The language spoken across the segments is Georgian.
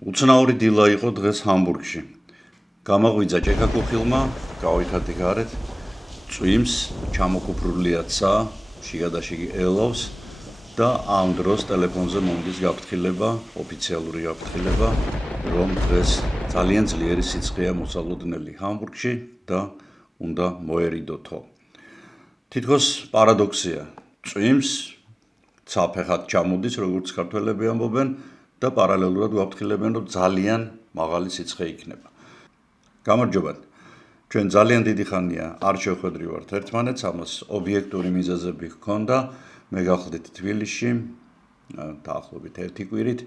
უცნაური დილა იყო დღეს ჰამბურგში. გამაღვიძა ჭექა-ქუხილმა, გავიქარდი გარეთ, წვიმს, ჩამოკუპრულია ცა, შიგადაშიგი ელავს და ამ დროს ტელეფონზე მომდის გაფრთხილება, ოფიციალური გაფრთხილება, რომ დღეს ძალიან ძლიერი სიცხეა მოსალოდნელი ჰამბურგში და უნდა მოერიდოთო. თითქოს პარადოქსია, წვიმს, ცა ფეხად ჩამოდის, როგორც ქართველები ამბობენ, და პარალელურად გვაფრთხილებენ, რომ ძალიან მაღალი სიცხე იქნება. გამარჯობა. ჩვენ ძალიან დიდი ხანია არ შევხვედრივართ ერთმანეთს, ამას ობიექტური მიზეზები ჰქონდა. მე გავხდით თბილისში, დაახლოებით 1 კვირით,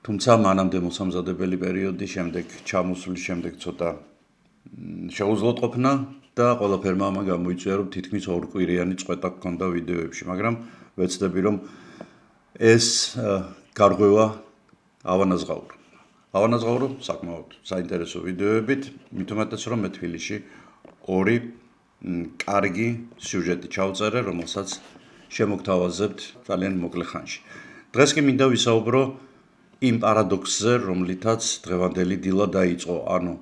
თუმცა მანამდე მოსამზადებელი პერიოდი, შემდეგ ჩამოსვლის შემდეგ ცოტა შეუძლოდ ყოფნა და ყველაფერმა ამა გამოიწვია, რომ თითქმის 2 კვირიანი წყვეტა ჰქონდა ვიდეოებში, მაგრამ ვეცდები, რომ ეს გარღვევა ავანაზღაურო საკმაოდ საინტერესო ვიდეოებით, მით უმეტეს რომ მე თბილისში 2 კარგი სიუჟეტი ჩავწერე, რომელსაც შემოგთავაზებთ ძალიან მოკლე ხანში. დღეს კი მინდა ვისაუბრო იმ პარადოქსზე, რომლითაც დღევანდელი დილა დაიწყო, ანუ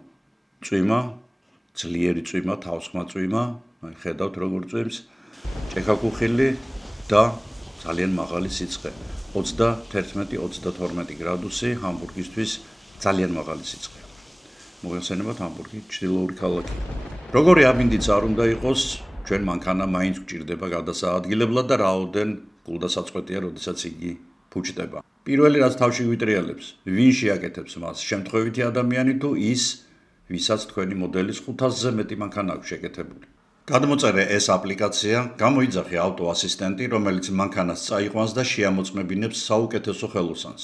წვიმა, ძლიერი წვიმა, თავსხმა წვიმა, ხედავთ როგორ წვიმს, ჭექა-ქუხილი და ძალიან მაღალი სიცხე. 31-32 გრადუსი ჰამბურგისთვის ძალიან მაღალი სიცხეა. მოგეხსენებათ ჰამბურგი ჩრდილოური ქალაქი. როგორი ამინდიც არ უნდა იყოს, ჩვენ მანქანა მაინც გვჭირდება გადასაადგილებლად და რაოდენ გულდასაწყვეტია, როდესაც იგი ფუჭდება. პირველი რაც თავში გვიტრიალებს, ვინ შეაკეთებს მას, შემთხვევითი ადამიანი თუ ის, ვისაც თქვენი მოდელის 500-ზე მეტი მანქანა აქვს შეკეთებული. გადმოწერე ეს აპლიკაცია, გამოიძახე ავტო ასისტენტი, რომელიც მანქანას წაიყვანს და შეამოწმებინებს საუკეთესო ხელოსანს.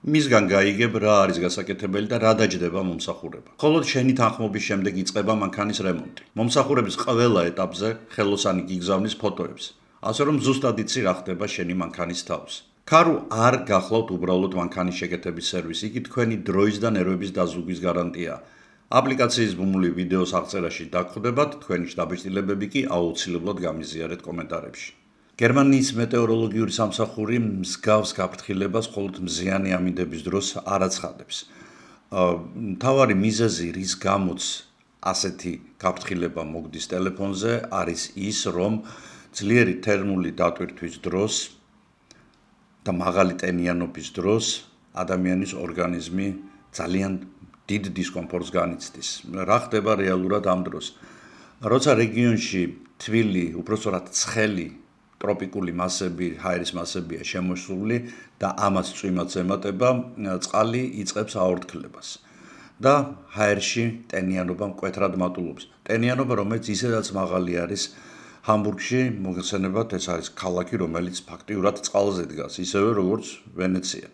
მისგან გაიგებ რა არის გასაკეთებელი და რა დაჯდება მომსახურება. მხოლოდ შენი თანხმობის შემდეგ იწყება მანქანის რემონტი. მომსახურების ყველა ეტაპზე ხელოსანი გიგზავნის ფოტოებს, ასე რომ ზუსტად იცი რა ხდება შენი მანქანის თავს. ქარო არ გახლავთ უბრალოდ მანქანის შეკეთების სერვისი, იგი თქვენი დროის და ნერვების დაზუგვის გარანტია. აპლიკაციის ბმული ვიდეოს აღწერაში დაგხვდებათ, თქვენი შთაბეჭდილებები კი აუცილებლად გამიზიარეთ კომენტარებში. გერმანიის მეტეოროლოგიური სამსახური მსგავს გაფრთხილებას მხოლოდ მზიანი ამინდების დროს არ აცხადებს. მთავარი მიზეზი, რის გამოც ასეთი გაფრთხილება მოგდის ტელეფონზე, არის ის, რომ ძლიერი თერმული დატვირთვის დროს და მაღალი ტენიანობის დროს ადამიანის ორგანიზმი ძალიან დიდ დისკომფორტს განიცდის. რა ხდება რეალურად ამ დროს? როცა რეგიონში თბილი, უпростоრად ცხელი ტროპიკული მასები, ჰაერის მასებია შემოსული და ამას წვიმაც ემატება, წყალი იწყებს აორთქლებას და ჰაერში ტენიანობა მკვეთრად მატულობს. ტენიანობა, რომელიც ისედაც მაღალი არის ჰამბურგში, მოგეხსენებათ, ეს არის ქალაქი, რომელიც ფაქტიურად წყალზე დგას, ისევე როგორც ვენეცია.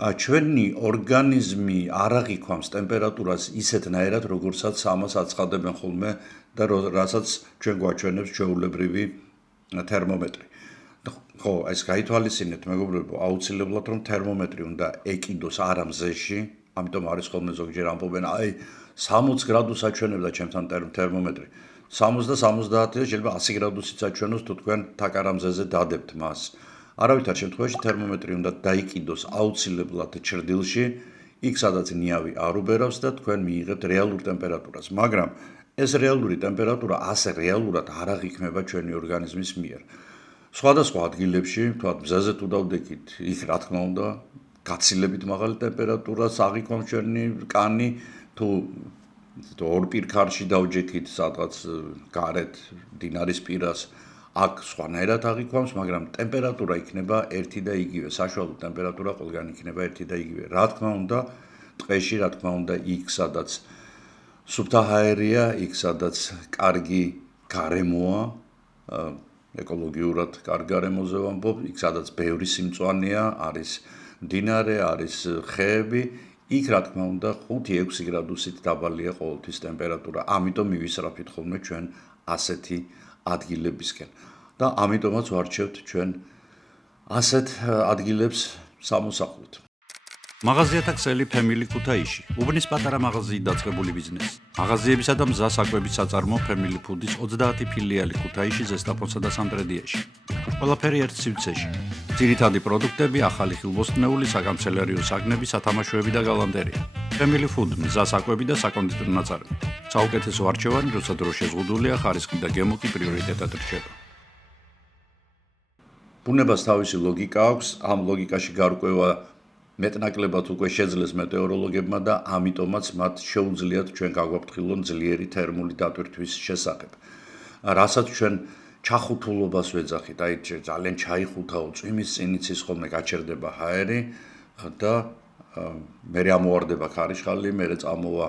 ჩვენი ორგანიზმი არ აღიქვამს ტემპერატურას ისეთნაირად, როგორცაც ამას აცხადებენ ხოლმე და რასაც ჩვენ გვაჩვენებს ჩვეულებრივი თერმომეტრი. ხო, ეს გაითვალისწინეთ, მეგობრებო, აუცილებლად რომ თერმომეტრი უნდა ეკიდოს არა მზეში, ამიტომ არის ხოლმე ზოგჯერ ამბობენ, 60 გრადუსს აჩვენებდა ჩემთან თერმომეტრი. 60 და 70 და შეიძლება 100 გრადუსიც აჩვენოს თუ თქვენ თაკარა მზეზე დადებთ მას. არავითარ შემთხვევაში თერმომეტრი უნდა დაიკიდოს აუცილებლად ჩრდილში, იქ სადაც ნიავი არ უბერავს და თქვენ მიიღებთ რეალურ ტემპერატურას, მაგრამ ეს რეალური ტემპერატურა ასე რეალურად არ აღიქმება ჩვენი ორგანიზმის მიერ. სხვადასხვა ადგილებში, თქვათ მზეზე თუ დავდექით, იქ რა თქმა უნდა, გაცილებით მაღალი ტემპერატურას აღიქვამს ჩვენი კანი, თუ ორ პირქარში დავჯექით სადღაც გარეთ მდინარის პირას, აქ სხვანაირად აღიქვამს, მაგრამ ტემპერატურა იქნება ერთი და იგივე, საშუალო ტემპერატურა ყველგან იქნება ერთი და იგივე. რა თქმა უნდა, ტყეში, რა თქმა უნდა, იქ სადაც სუფთა ჰაერია, იქ სადაც კარგი გარემოა, ეკოლოგიურად კარგ გარემოზე ვამბობ, იქ სადაც ბევრი სიმწვანეა, არის მდინარე, არის ხეები, იქ რა თქმა უნდა 5-6 გრადუსით დაბალია ყოველთვის ტემპერატურა. ამიტომ მივისწრაფით ხოლმე ჩვენ ასეთი ადგილებისკენ და ამიტომაც ვარჩევთ ჩვენ ასეთ ადგილებს სამოსახლოდ. მაღაზიათა ქსელი Family ქუთაისში. უბნის პატარა მაღაზიით დაწყებული ბიზნესი. მაღაზიებისა და მზა საკვების საწარმო Family Food-ის 30 ფილიალი ქუთაისში, ზესტაფონსა და სამტრედიაში. ყველაფერი ერთ სივრცეში. ძირითადი პროდუქტები, ახალი ხილბოსტნეული, საგამცელერიო საგნები, სათამაშოები და გალანდერია. Family Food, მზა საკვები და საკონდიტრო ნაწარმი. საუკეთესო არჩევანი, როცა დრო შეზღუდულია, ხარისხი და გემო კი პრიორიტეტად რჩება. ბუნებას თავისი ლოგიკა აქვს, ამ ლოგიკაში გარკვევა მეტნაკლებად უკვე შეძლეს მეტეოროლოგებმა და ამიტომაც მათ შეუძლიათ ჩვენ გაგვაფრთხილონ ძლიერი თერმული დატვირთვის შესახებ. რასაც ჩვენ ჩახუთულობას ვეძახით, აი ძალიან ჩაიხუთაო, წვიმის წინ იცის ხოლმე გაჩერდება ჰაერი და მე ამოვარდება ქარიშხალი, მე წამოვა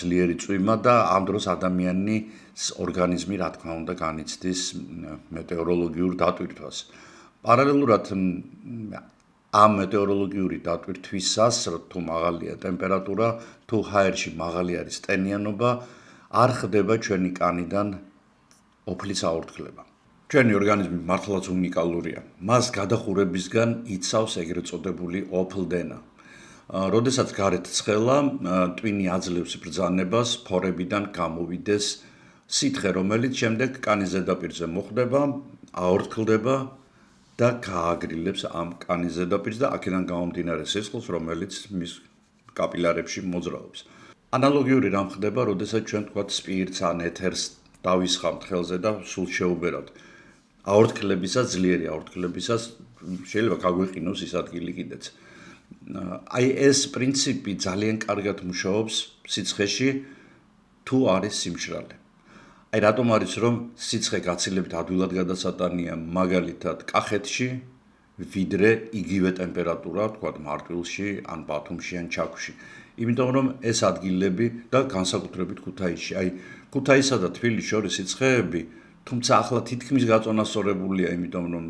ძლიერი წვიმა და ამ დროს ადამიანის ორგანიზმი რა თქმა უნდა განიცდის მეტეოროლოგიურ დატვირთვას. პარალელურად ამ მეტეოროლოგიური დატვირთვისას, თუ მაღალია ტემპერატურა, თუ ჰაერში მაღალი არის ტენიანობა, არ ხდება ჩვენი კანიდან ოფლის აორთქლება. ჩვენი ორგანიზმი მართლაც უნიკალურია. მას გადახურებისგან იცავს ეგრეთ წოდებული ოფლდენა. როდესაც გარეთ ცხელა, ტვინი აძლევს ბრძანებას ფორებიდან გამოვიდეს სითხე, რომელიც შემდეგ კანის ზედაპირზე მოხვდება, აორთქლდება და გააგრილებს ამ კანის ზედაპირს და აქედან გამომდინარე სისხლს, რომელიც მის კაპილარებში მოძრაობს. ანალოგიური რამ ხდება, როდესაც ჩვენ თქვათ სპირტს ან ეთერს დავისხამთ ხელზე და სულ შეუბერავთ. აორთქლებისას, ძლიერი აორთქლებისას შეიძლება გაგვეყინოს ის ადგილი კიდეც. აი ეს პრინციპი ძალიან კარგად მუშაობს სიცხეში, თუ არის სიმშრალე. აი რატომ არის რომ სიცხე გაცილებით ადვილად გადასატანია მაგალითად კახეთში, ვიდრე იგივე ტემპერატურა, თქვათ მარტვილში, ან ბათუმში, ან ჩაქვში. იმიტომ რომ ეს ადგილები და განსაკუთრებით ქუთაისში, აი ქუთაისსა და თბილისის შორის სიცხეები, თუმცა ახლა თითქმის გაწონასწორებულია, იმიტომ რომ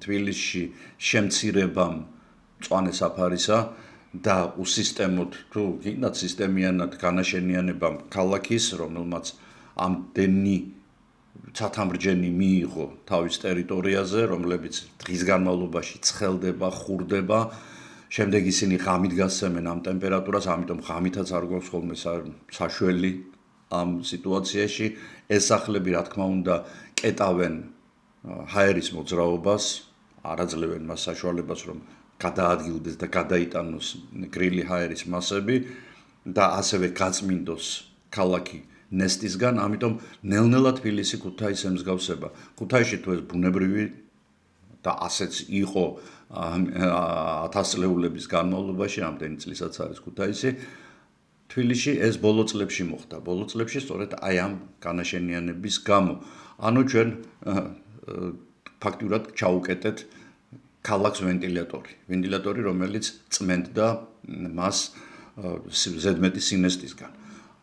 თბილისში შემცირებამ მწვანე საფარისა და უსისტემოდ თუ გინდათ სისტემიანად განაშენიანებამ ქალაქის, რომელმაც ამდენი ცათამრჯენი მიიღო თავის ტერიტორიაზე, რომლებიც დღის განმავლობაში ცხელდება, ხურდება, შემდეგ ისინი ღამით გასცემენ ამ ტემპერატურას, ამიტომ ღამითაც არ გვაქვს ხოლმე საშველი ამ სიტუაციაში. ეს სახლები, რა თქმა უნდა, კეტავენ ჰაერის მოძრაობას, არ აძლევენ მას საშუალებას, რომ გადაადგილდეს და გადაიტანოს გრილი ჰაერის მასები და ასევე გაწმინდოს ქალაქი ნესტისგან, ამიტომ ნელ-ნელა თბილისი ქუთაისს ემსგავსება. ქუთაისში თუ ეს ბუნებრივი და ასეც იყო 1000 წლეულების განმავლობაში, ამდენი წლისაც არის ქუთაისი, თბილისში ეს ბოლო წლებში მოხდა. ბოლო წლებში სწორედ აი ამ განაშენიანების გამო. ანუ ჩვენ ფაქტურად ჩაუკეტეთ ქალაქს ვენტილატორი, რომელიც წმენდდა მას ზედმეტი სინესტისგან.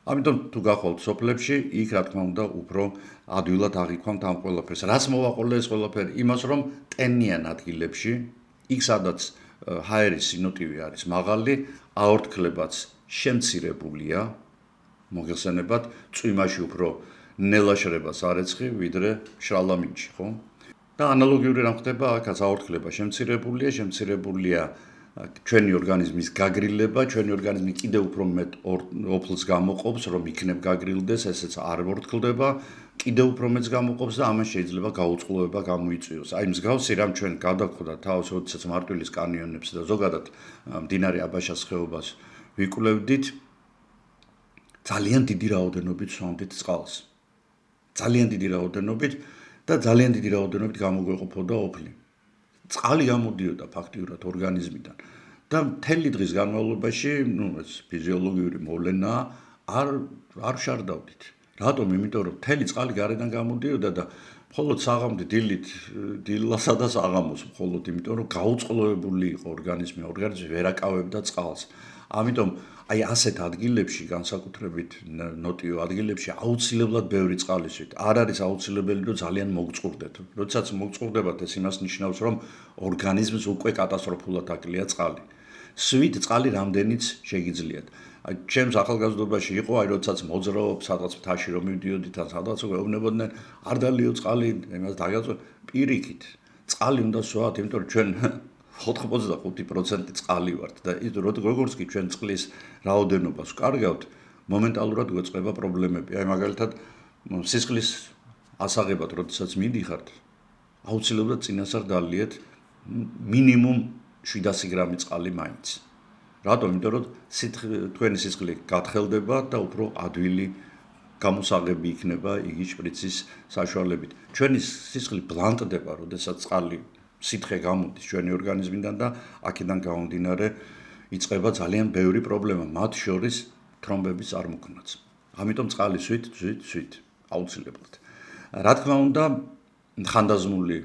ამიტომ თუ გახვალთ სოფლებში, იქ რა თქმა უნდა უფრო ადვილად აღიქვამთ ამ ყველაფერს. რას მოვაყოლე ეს ყველაფერი? იმას, რომ ტენიან ადგილებში, იქ სადაც ჰაერის სინოტივე არის მაღალი, აორთქლებაც შემცირებულია, მოგეხსენებათ, წვიმაში უფრო ნელა შრებას არ ეცხი, ვიდრე შრალამინჩი, ხო? და ანალოგიური რამ ხდება, აქაც აორთქლება შემცირებულია ჩვენი ორგანიზმის გაგრილება, ჩვენი ორგანიზმი კიდევ უფრო მეტ ოფლს გამოყოფს, რომ იქნებ გაგრილდეს, ესეც არ ორთქლდება, კიდევ უფრო მეტს გამოყოფს და ამას შეიძლება გაუწყლოება გამოიწვიოს. აი მსგავსი რამ ჩვენ გადაგხვდა თავს, როდესაც მარტვილის კანიონებს და ზოგადად მდინარე აბაშას ხეობას ვიკვლევდით, ძალიან დიდი რაოდენობით სვამდით წყალს. ძალიან დიდი რაოდენობით და ძალიან დიდი რაოდენობით გამოგვეყოფოდა ოფლი. წყალი გამოდიოდა ფაქტიურად ორგანიზმიდან და მთელი დღის განმავლობაში, ეს ფიზიოლოგიური მოვლენაა, არ შარდავდით. რატომ? იმიტომ რომ მთელი წყალი გარედან გამოდიოდა და მხოლოდ საღამოდი დილასა და საღამოს მხოლოდ, იმიტომ რომ გაუწყლოებული იყო ორგანიზმი ვერ აკავებდა წყალს. ამიტომ აი ასეთ ადგილებში, განსაკუთრებით ნოტიო ადგილებში, აუცილებლად ბევრი წყალი სვით. არ არის აუცილებელი, რომ ძალიან მოგწყურდეთ. როდესაც მოგწყურდებათ, ეს იმას ნიშნავს, რომ ორგანიზმს უკვე კატასტროფულად აკლია წყალი. სვით წყალი რამდენიც შეგიძლიათ. ჩემს ახალგაზრდობაში იყო, აი როდესაც მოძრაობ, სადღაც მთაში რომ მივდიოდით, ან სადღაც გვეუბნებოდნენ, არ დალიო წყალი, იმას დაგაწვა, პირიქით. წყალი უნდა სვათ, იმიტომ რომ ჩვენ 85% წყალი ვართ და როგორც კი ჩვენ წყლის რაოდენობას ვკარგავთ, მომენტალურად გვეწყება პრობლემები. აი მაგალითად, სისხლის ასაღებად, როდესაც მიდიხართ, აუცილებლად წინასწარ დალიეთ მინიმუმ 700 გრამი წყალი მაინც. რატომ? იმიტომ რომ თქვენი სისხლი გათხელდება და უფრო ადვილი გამოსაღები იქნება იგი შპრიცის საშუალებით. ჩვენი სისხლი ბლანტდება, როდესაც წყალი სითხე გამოდის ჩვენი ორგანიზმიდან და აქედან გამომდინარე იწყება ძალიან ბევრი პრობლემა, მათ შორის თრომბების წარმოქმნაც. ამიტომ წყალი სვით აუცილებლად. რა თქმა უნდა, ხანდაზმული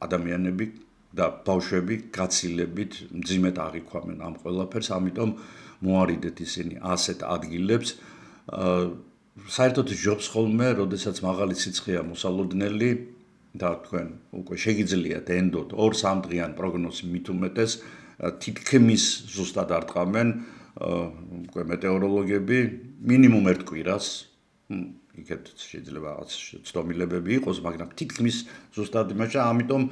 ადამიანები და ბავშვები გაცილებით მძიმედ აღიქვამენ ამ ყველაფერს, ამიტომ მოარიდეთ ისინი ასეთ ადგილებს. საერთოდ ჯობს ხოლმე, როდესაც მაღალი სიცხეა მოსალოდნელი და თქვენ უკვე შეგიძლიათ ენდოთ 2-3 დღიან პროგნოზი მით უმეტეს თითქმის ზუსტად არ ტყამენ უკვე მეტეოროლოგები მინიმუმ ერთ კვირას იქეთ შეიძლება რაღაც ცდომილებები იყოს, მაგრამ თითქმის ზუსტად იმაში, ამიტომ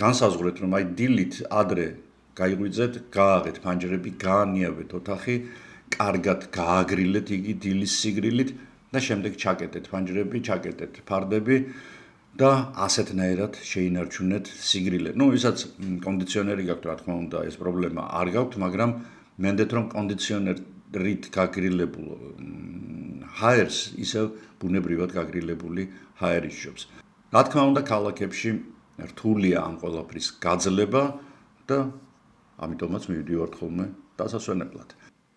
განსაზღვრეთ, რომ აი დილით ადრე გაიღვიძეთ, გააღეთ ფანჯრები, გაანიავეთ ოთახი, კარგად გააგრილეთ იგი დილის სიგრილით და შემდეგ ჩაკეტეთ ფანჯრები, ჩაკეტეთ ფარდები და ასეთნაირად შეინარჩუნეთ სიგრილე. ვისაც კონდიციონერი გაქვთ, რა თქმა უნდა, ეს პრობლემა არ გაქვთ, მაგრამ მენდეთ რომ კონდიციონერით გაგრილებულ ჰაერს ისევ ბუნებრივად გაგრილებული ჰაერი სჯობს. რა თქმა უნდა, ქალაქებში რთულია ამ ყველაფრის გაძლება და ამიტომაც მივდივართ ხოლმე დასასვენებლად.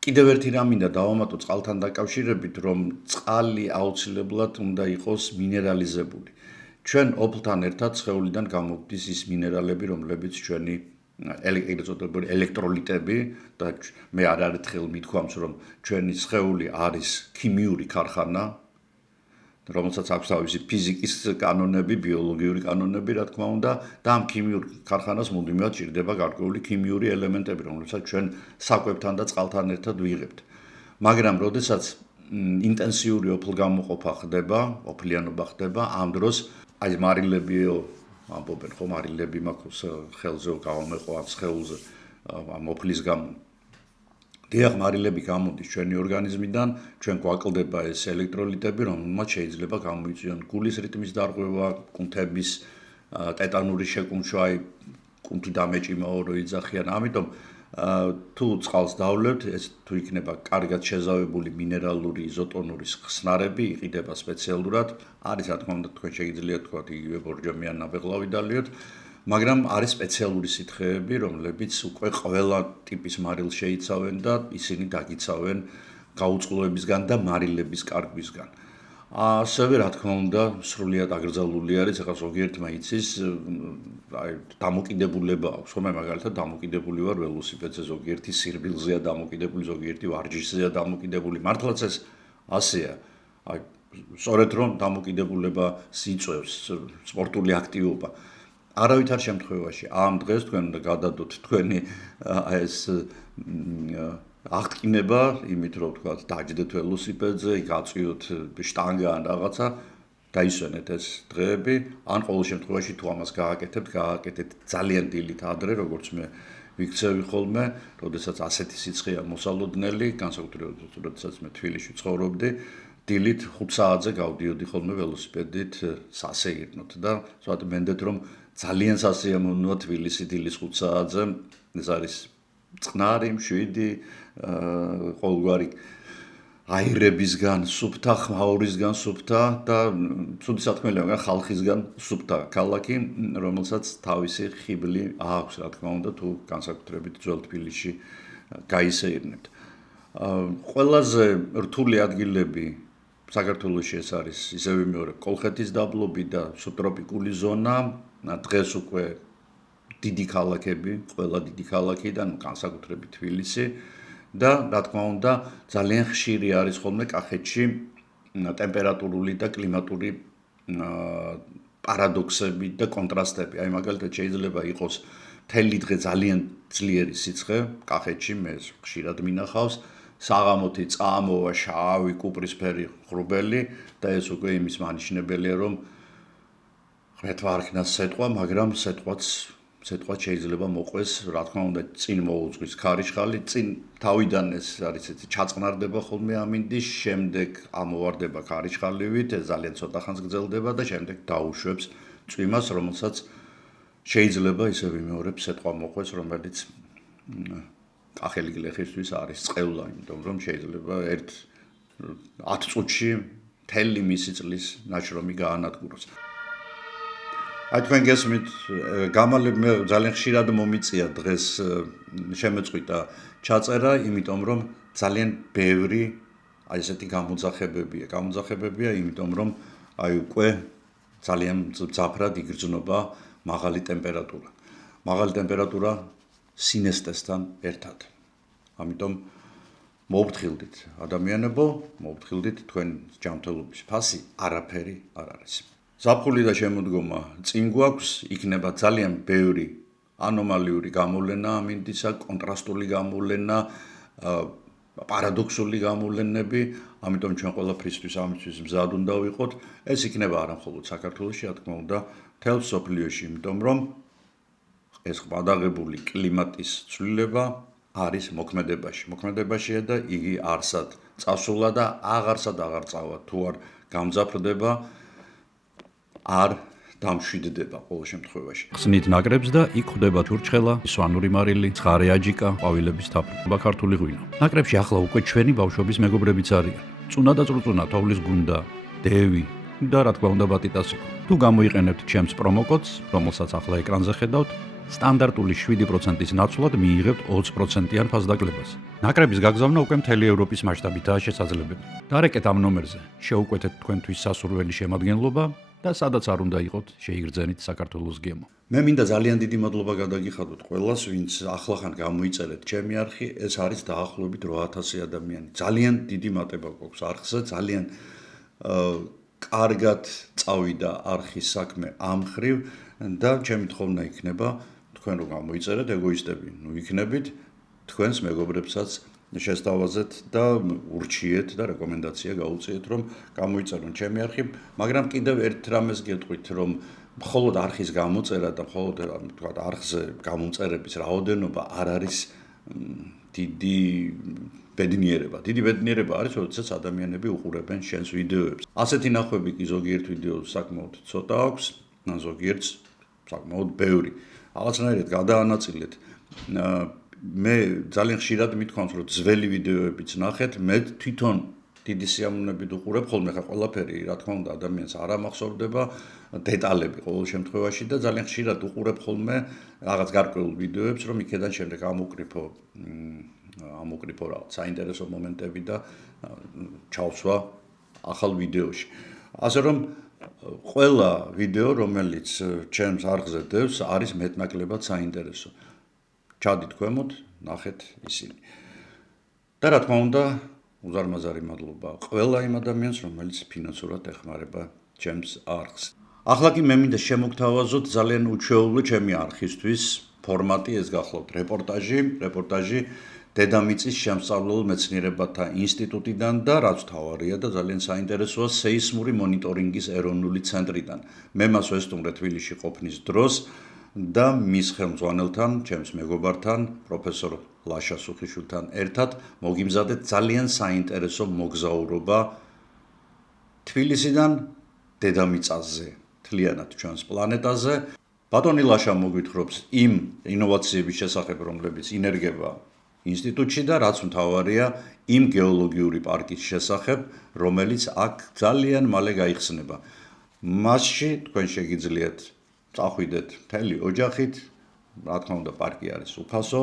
კიდევ ერთი რამ მინდა დავამატო წყალთან დაკავშირებით, რომ წყალი აუცილებლად უნდა იყოს მინერალიზებული. ჩვენ ოფლთან ერთად სხეულიდან გამოდის ის მინერალები, რომლებიც ჩვენი ელექტროლიტები და მე არაერთხელ მithქვამს, რომ ჩვენი სხეული არის ქიმიური ქარხანა, რომელსაც აქვს თავისი ფიზიკის კანონები, ბიოლოგიური კანონები, რა თქმა უნდა, და ამ ქიმიურ ქარხანას მუდმივად ჭირდება გარკვეული ქიმიური ელემენტები, რომლებსაც ჩვენ საკვებთან და წყალთან ერთად ვიღებთ. მაგრამ როდესაც ინტენსიური ოფლგამოყოფა ხდება, ოფლიანობა ხდება, ამ დროს აი მარილებიო ამბობენ ხო, მარილები მაქვს ხელზე გავამეყო ამ სხეულზე ამ ოფლის გამო. დიახ, მარილები გამოდის ჩვენი ორგანიზმიდან, ჩვენ გვაკლდება ეს ელექტროლიტები, რომელმაც შეიძლება გამოიწვიონ გულის რიტმის დარღვევა, კუნთების ტეტანური შეკუმშვა, კუნთი დამეჭიმაო რო იძახიან. ამიტომ თუ წყალს დავლებთ, ეს თუ იქნება კარგად შეზავებული მინერალური იზოტონური ხსნარები, იყიდება სპეციალურად, არის რა თქმა უნდა თქვენ შეგიძლიათ თქვათ იგივე ბორჯომიან ნაბეღლავი დალიოთ, მაგრამ არის სპეციალური სითხეები, რომლებიც უკვე ყველა ტიპის მარილს შეიცავენ და ისინი დაგიცავენ გაუწყლოებისგან და მარილების კარგვისგან. ასევე რა თქმა უნდა, სრულიად აკრძალული არის, ახლა ზოგიერთმა იცის, აი დამოკიდებულება აქვს, ხომ მაგალითად დამოკიდებული ვარ ველოსიპედზე, ზოგიერთი სირბილზეა დამოკიდებული, ზოგიერთი ვარჯიშზეა დამოკიდებული. მართლაც ეს ასეა. აი სწორედ რომ დამოკიდებულება იწვევს სპორტული აქტივობა. არავითარ შემთხვევაში ამ დღეს თქვენ უნდა გადადოთ თქვენი ეს აღტკინება, იმით რომ თქვა დაჯდეთ ველოსიპედზე, გაწვიოთ შტანგა ან რაღაცა, დაისვენეთ ეს დღეები, ან ყოველ შემთხვევაში თუ ამას გააკეთეთ ძალიან დილით ადრე, როგორც მე ვიქცევი ხოლმე, როდესაც ასეთი სიცხეა მოსალოდნელი, განსაკუთრებით როდესაც მე თბილისში ცხოვრობდი, დილით 5 საათზე გავდიოდი ხოლმე ველოსიპედით სასეირნოთ და ზოგადად მენდეთ რომ ძალიან სასიამოვნოა თბილისი დილის 5 საათზე, ეს არის წყნარი, მშვიდი, ყოველგვარი აირებისგან სუფთა, ხმაურისგან სუფთა და ცუდი სათქმელი, მაგრამ ხალხისგან სუფთა ქალაქი, რომელსაც თავისი ხიბლი აქვს, რა თქმა უნდა, თუ განსაკუთრებით ძველ თბილისში გაისეირნებთ. ყველაზე რთული ადგილები საქართველოში ეს არის, ისევ ვიმეორებ, კოლხეთის დაბლობი და სუბტროპიკული ზონა, დღეს უკვე დიდი ქალაქები, ყველა დიდი ქალაქი და განსაკუთრებით თბილისი და რა თქმა უნდა, ძალიან ხშირი არის ხოლმე კახეთში ტემპერატურული და კლიმატური პარადოქსები და კონტრასტები. აი მაგალითად შეიძლება იყოს მთელი დღე ძალიან ძლიერი სიცხე კახეთში, მე ხშირად მინახავს, საღამოთი წამოვა შავი კუპრისფერი ღრუბელი და ეს უკვე იმის მანიშნებელია, რომ ღმერთმა არ ქნას სეტყვა, მაგრამ სეტყვაც სიტყვა შეიძლება მოყვეს, რა თქმა უნდა, წინ მოუძღვის ქარიშხალი, წინ თავიდან ეს არის έτσι ჩაწყნარდება ხოლმე ამინდის, შემდეგ ამოვარდება ქარიშხალივით, ეს ძალიან ცოტა ხანს გრძელდება და შემდეგ დაუშვებს წვიმას, რომელსაც შეიძლება ისე ვიმეორებ სიტყვა მოყვეს, რომელიც კახელი გლეხისთვის არის წყევლა, იმიტომ რომ შეიძლება 10 წუთში მთელი მისი წლის ნაშრომი გაანადგუროს. აი თქვენ გესმით, გამალე მე ძალიან ხშირად მომიწია დღეს შემეწყვიტა ჩაწერა, იმიტომ რომ ძალიან ბევრი აი ესეთი გამოძახებებია, იმიტომ რომ აი უკვე ძალიან მძაფრად იგრძნობა მაღალი ტემპერატურა. მაღალი ტემპერატურა სინესტესთან ერთად. ამიტომ მოვფრთხილდით ადამიანებო, მოვფრთხილდით თქვენ ჯანმრთელობის ფასი არაფერი არ არის. ზაფხული და შემოდგომა წინ გვაქვს, იქნება ძალიან ბევრი ანომალიური გამოვლენა ამინდისა, კონტრასტული გამოვლენა, პარადოქსული გამოვლენები, ამიტომ ჩვენ ყველაფრისთვის ამისთვის მზად უნდა ვიყოთ. ეს იქნება არა მხოლოდ საქართველოში, რა თქმა უნდა, მთელ მსოფლიოში, იმიტომ რომ ეს ყბადაღებული კლიმატის ცვლილება არის მოქმედებაში. მოქმედებაშია და იგი არსად წასულა და აღარსად აღარ წავა, თუ არ გამძაფრდება, არ დამშვიდდება ყოველ შემთხვევაში. ხსნით ნაკრებს და იქ ხვდება ჩურჩხელა, სვანური მარილი, ცხარე აჯიკა, ყვავილების თაფლობა, ქართული ღვინო. ნაკრებში ახლა უკვე ჩვენი ბავშვობის მეგობრებიც არიან. წუნა და წრუწუნა, თოვლის გუნდა, დევი და რა თქმა უნდა ბატიტასიკო. თუ გამოიყენებთ ჩემს პრომოკოდს, რომელსაც ახლა ეკრანზე ხედავთ, სტანდარტული 7%-ის ნაცვლად მიიღებთ 20%-იან ფასდაკლებას. ნაკრების გაგზავნა უკვე მთელი ევროპის მასშტაბითაა შესაძლებელი. გარეკეთ ამ ნომერზე, შეუკვეთეთ თქვენთვის სასურველი შემადგენლობა და სადაც არ უნდა იყოთ, შეიგრძენით საქართველოს გემო. მე მინდა ძალიან დიდი მადლობა გადაგიხადოთ ყველას, ვინც ახლახან გამოიწერეთ ჩემი არხი, ეს არის დაახლოებით 8000 ადამიანი. ძალიან დიდი მატება გვაქვს არხზე, ძალიან კარგად წავიდა არხის საქმე ამ ხრივ და ჩემი თხოვნა იქნება თქვენ რომ გამოიწერეთ ეგოისტები, იქნებით თქვენს მეგობრებსაც შესთავაზეთ და ურჩიეთ და რეკომენდაცია გაუწიეთ რომ გამოიწერონ ჩემი არხი, მაგრამ კიდევ ერთ რამეს გეტყვით რომ მხოლოდ არხის გამოწერა და მხოლოდ თქვათ არხზე გამომწერების რაოდენობა არ არის დიდი ბედნიერება. დიდი ბედნიერება არის, როდესაც ადამიანები უყურებენ შენს ვიდეოებს. ასეთი ნახვები კი ზოგიერთ ვიდეოს საკმაოდ ცოტა აქვს, ზოგიერთს საკმაოდ ბევრი. რაღაცნაირად გადაანაწილეთ. მე ძალიან ხშირად მithქვამს, რომ ძველი ვიდეოებიც ნახეთ, მე თვითონ დიდი სიამოვნებით უყურებ, ხოლმე ხა ყველაფერი, რა თქმა უნდა, ადამიანს არ ამახსოვრდება დეტალები ყოველ შემთხვევაში და ძალიან ხშირად უყურებ ხოლმე რაღაც გარკვეულ ვიდეოებს, რომ იქედან შემდეგ ამოკრიფო რაღაც საინტერესო მომენტები და ჩავსვა ახალ ვიდეოში. ასე რომ ყველა ვიდეო, რომელიც ჩემს არხზე დევს, არის მეტნაკლებად საინტერესო. ჩადით ქვემოთ, ნახეთ ისინი. და რა თქმა უნდა, უზარმაზარი მადლობა ყველა იმ ადამიანს, რომელიც ფინანსურად ეხმარება ჩემს არხს. ახლა კი მე მინდა შემოგთავაზოთ ძალიან უჩვეულო ჩემი არხისთვის ფორმატი, ეს გახლავთ რეპორტაჟი დედამიწის შემსწავლელ მეცნიერებათა ინსტიტუტიდან და რაც თავარია და ძალიან საინტერესოა სეისმური მონიტორინგის ეროვნული ცენტრიდან. მე მას ვესტუმრე თბილისში ყოფნის დროს და მის ხელმძღვანელთან, ჩემს მეგობართან, პროფესორ ლაშა სუხიშვილთან ერთად მოგიმზადეთ ძალიან საინტერესო მოგზაურობა თბილისიდან დედამიწაზე, თლიანად ჩვენს პლანეტაზე. ბატონი ლაშა მოგვითხრობს იმ ინოვაციების შესახებ, რომლებიც ინერგება ინსტიტუტში და რაც მთავარია იმ გეოლოგიური პარკის შესახებ, რომელიც აქ ძალიან მალე გაიხსნება. მასში თქვენ შეგიძლიათ წახვიდეთ მთელი ოჯახით, რა თქმა უნდა, პარკი არის უფასო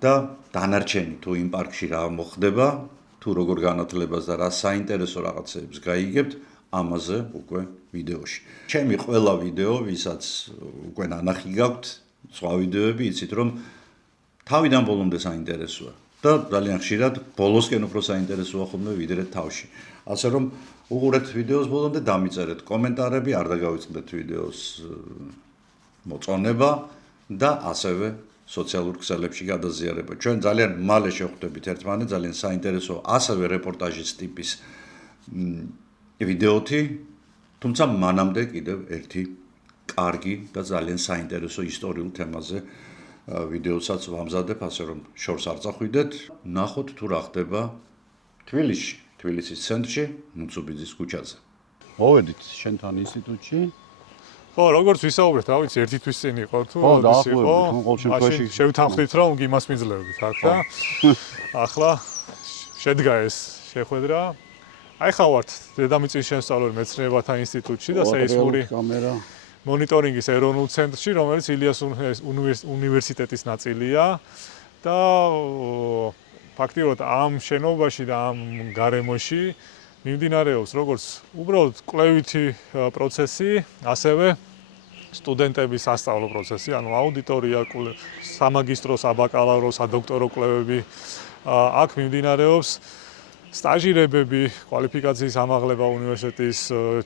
და დანარჩენი თუ იმ პარკში რა მოხდება, თუ როგორ განათლებას და რა საინტერესო რაღაცებს გაიგებთ, ამაზე უკვე ვიდეოში. ჩემი ყველა ვიდეო, ვისაც უკვე ნანახი გაქვთ, სხვა ვიდეოები, იცით რომ თავიდან ბოლომდე საინტერესოა და ძალიან ხშირად ბოლოსკენ უფრო საინტერესოა ხოლმე ვიდრე თავში. ასე რომ უყურეთ ვიდეოს ბოლომდე, დამიწერეთ კომენტარები, არ დაგავიწყდეთ ვიდეოს მოწონება და ასევე სოციალურ ქსელებში გადაზიარება. ჩვენ ძალიან მალე შევხვდებით ერთმანეთს, ძალიან საინტერესო ასევე რეპორტაჟის ტიპის ვიდეოთი, თუმცა მანამდე კიდევ ერთი კარგი და ძალიან საინტერესო ისტორიულ თემაზე ვიდეოსაც ვამზადებ, ასე რომ შორს არ წახვიდეთ, ნახოთ თუ რა ხდება თბილისში, თბილისის ცენტრში, მუცუბიძის ქუჩაზე. მოვედით შენთან ინსტიტუტში. ხო, როგორც ვისაუბრეთ, რა ვიცი, ერთი თვის წინ იყო თუ როდის იყო? მაშინ შევთანხმდით, რომ გიმას მიძლევდით აქ და ახლა შედგა ეს შეხვედრა. აი ხა ვართ დედამიწის შემსწავლელი მეცნიერებათა ინსტიტუტში და სეისმური მონიტორინგის ეროვნულ ცენტრში, რომელიც ილიას უნივერსიტეტის ნაწილია და ფაქტიურად ამ შენობაში და ამ გარემოში მიმდინარეობს როგორც უბრალოდ კვლევითი პროცესი, ასევე სტუდენტების სასწავლო პროცესი, ანუ აუდიტორია, სამაგისტრო, საბაკალავრო, სადოქტორო კვლევები აქ მიმდინარეობს. სტაჟირებები, კვალიფიკაციის ამაღლება უნივერსიტეტის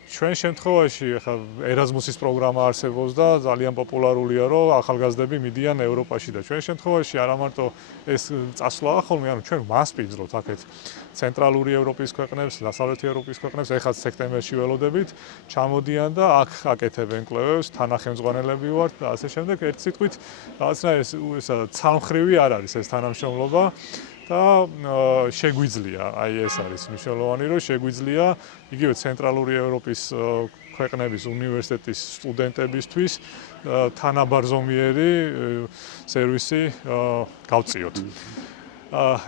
ჩვენ შემთხვევაში ახლა ერაზმუსის პროგრამა არსებობს და ძალიან პოპულარულია, რომ ახალგაზრდები მიდიან ევროპაში და ჩვენ შემთხვევაში არა მარტო ეს წასვლა ახალმე, ანუ ჩვენ მასპინძლობთ აქეთ ცენტრალური ევროპის ქვეყნებს, დასავლეთი ევროპის ქვეყნებს, ეხლა სექტემბერში ველოდებით, ჩამოდიან და აქ აკეთებენ კვლევებს, თანახმწვანელები ვართ და ასე შემდეგ. ერთ სიტყვით, რაღაცნაირად ეს ცალმხრივი არ არის ეს თანამშრომლობა. და შეგვიძლია, აი ეს არის მნიშვნელოვანი, რომ შეგვიძლია იგივე ცენტრალური ევროპის ქვეყნების უნივერსიტეტის სტუდენტებისთვის თანაბარზომიერი სერვისი გავწიოთ.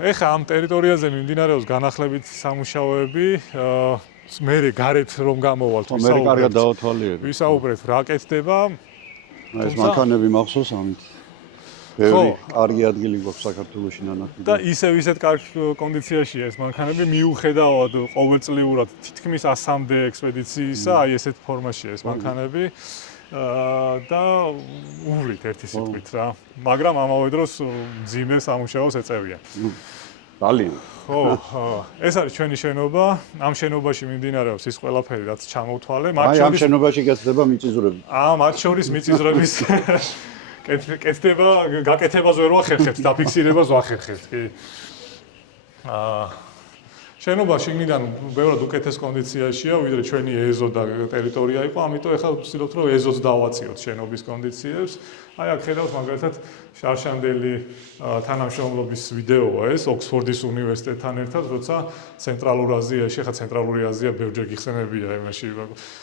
ეხლა ამ ტერიტორიაზე მიმდინარეობს განახლებით სამუშაოები, მე გარეთ რომ გამოვალთ, ვისაუბრეთ რა კეთდება. ეს მანქანები მახსოვს ამით. ბევრი კარგი ადგილი გვაქვს საქართველოში ნანახი. და ისეთ კარგ კონდიციაშია ეს მანქანები, მიუხედავად ყოველწლიურად თითქმის 100-მდე ექსპედიციისა, აი ესეთ ფორმაშია ეს მანქანები. და უვლით ერთი სიტყვით რა. მაგრამ ამავე დროს მძიმე სამუშაოს ეწევიან. ძალიან. ხო, ეს არის ჩვენი შენობა. ამ შენობაში მიმდინარეობს ის ყველაფერი, რაც ჩამოვთვალე. აი ამ შენობაში გეცდება მიწისძვრები. მათ შორის მიწისძვრების კეთდება, გაკეთებას ვერ ვახერხებთ, დაფიქსირებას ვახერხებთ, კი. შენობა შიგნიდან ბევრად უკეთეს კონდიციაშია, ვიდრე ჩვენი ეზო და ტერიტორია იყო, ამიტომ ეხლა ვცდილობთ, რომ ეზოც დავაწიოთ შენობის კონდიციებს. აი აქ ხედავთ მაგალითად შარშანდელი თანამშრომლობის ვიდეოა ეს ოქსფორდის უნივერსიტეტთან ერთად, როცა ცენტრალურ აზიაში, ხა ცენტრალური აზია ბევრჯერ გიხსენებია იმაში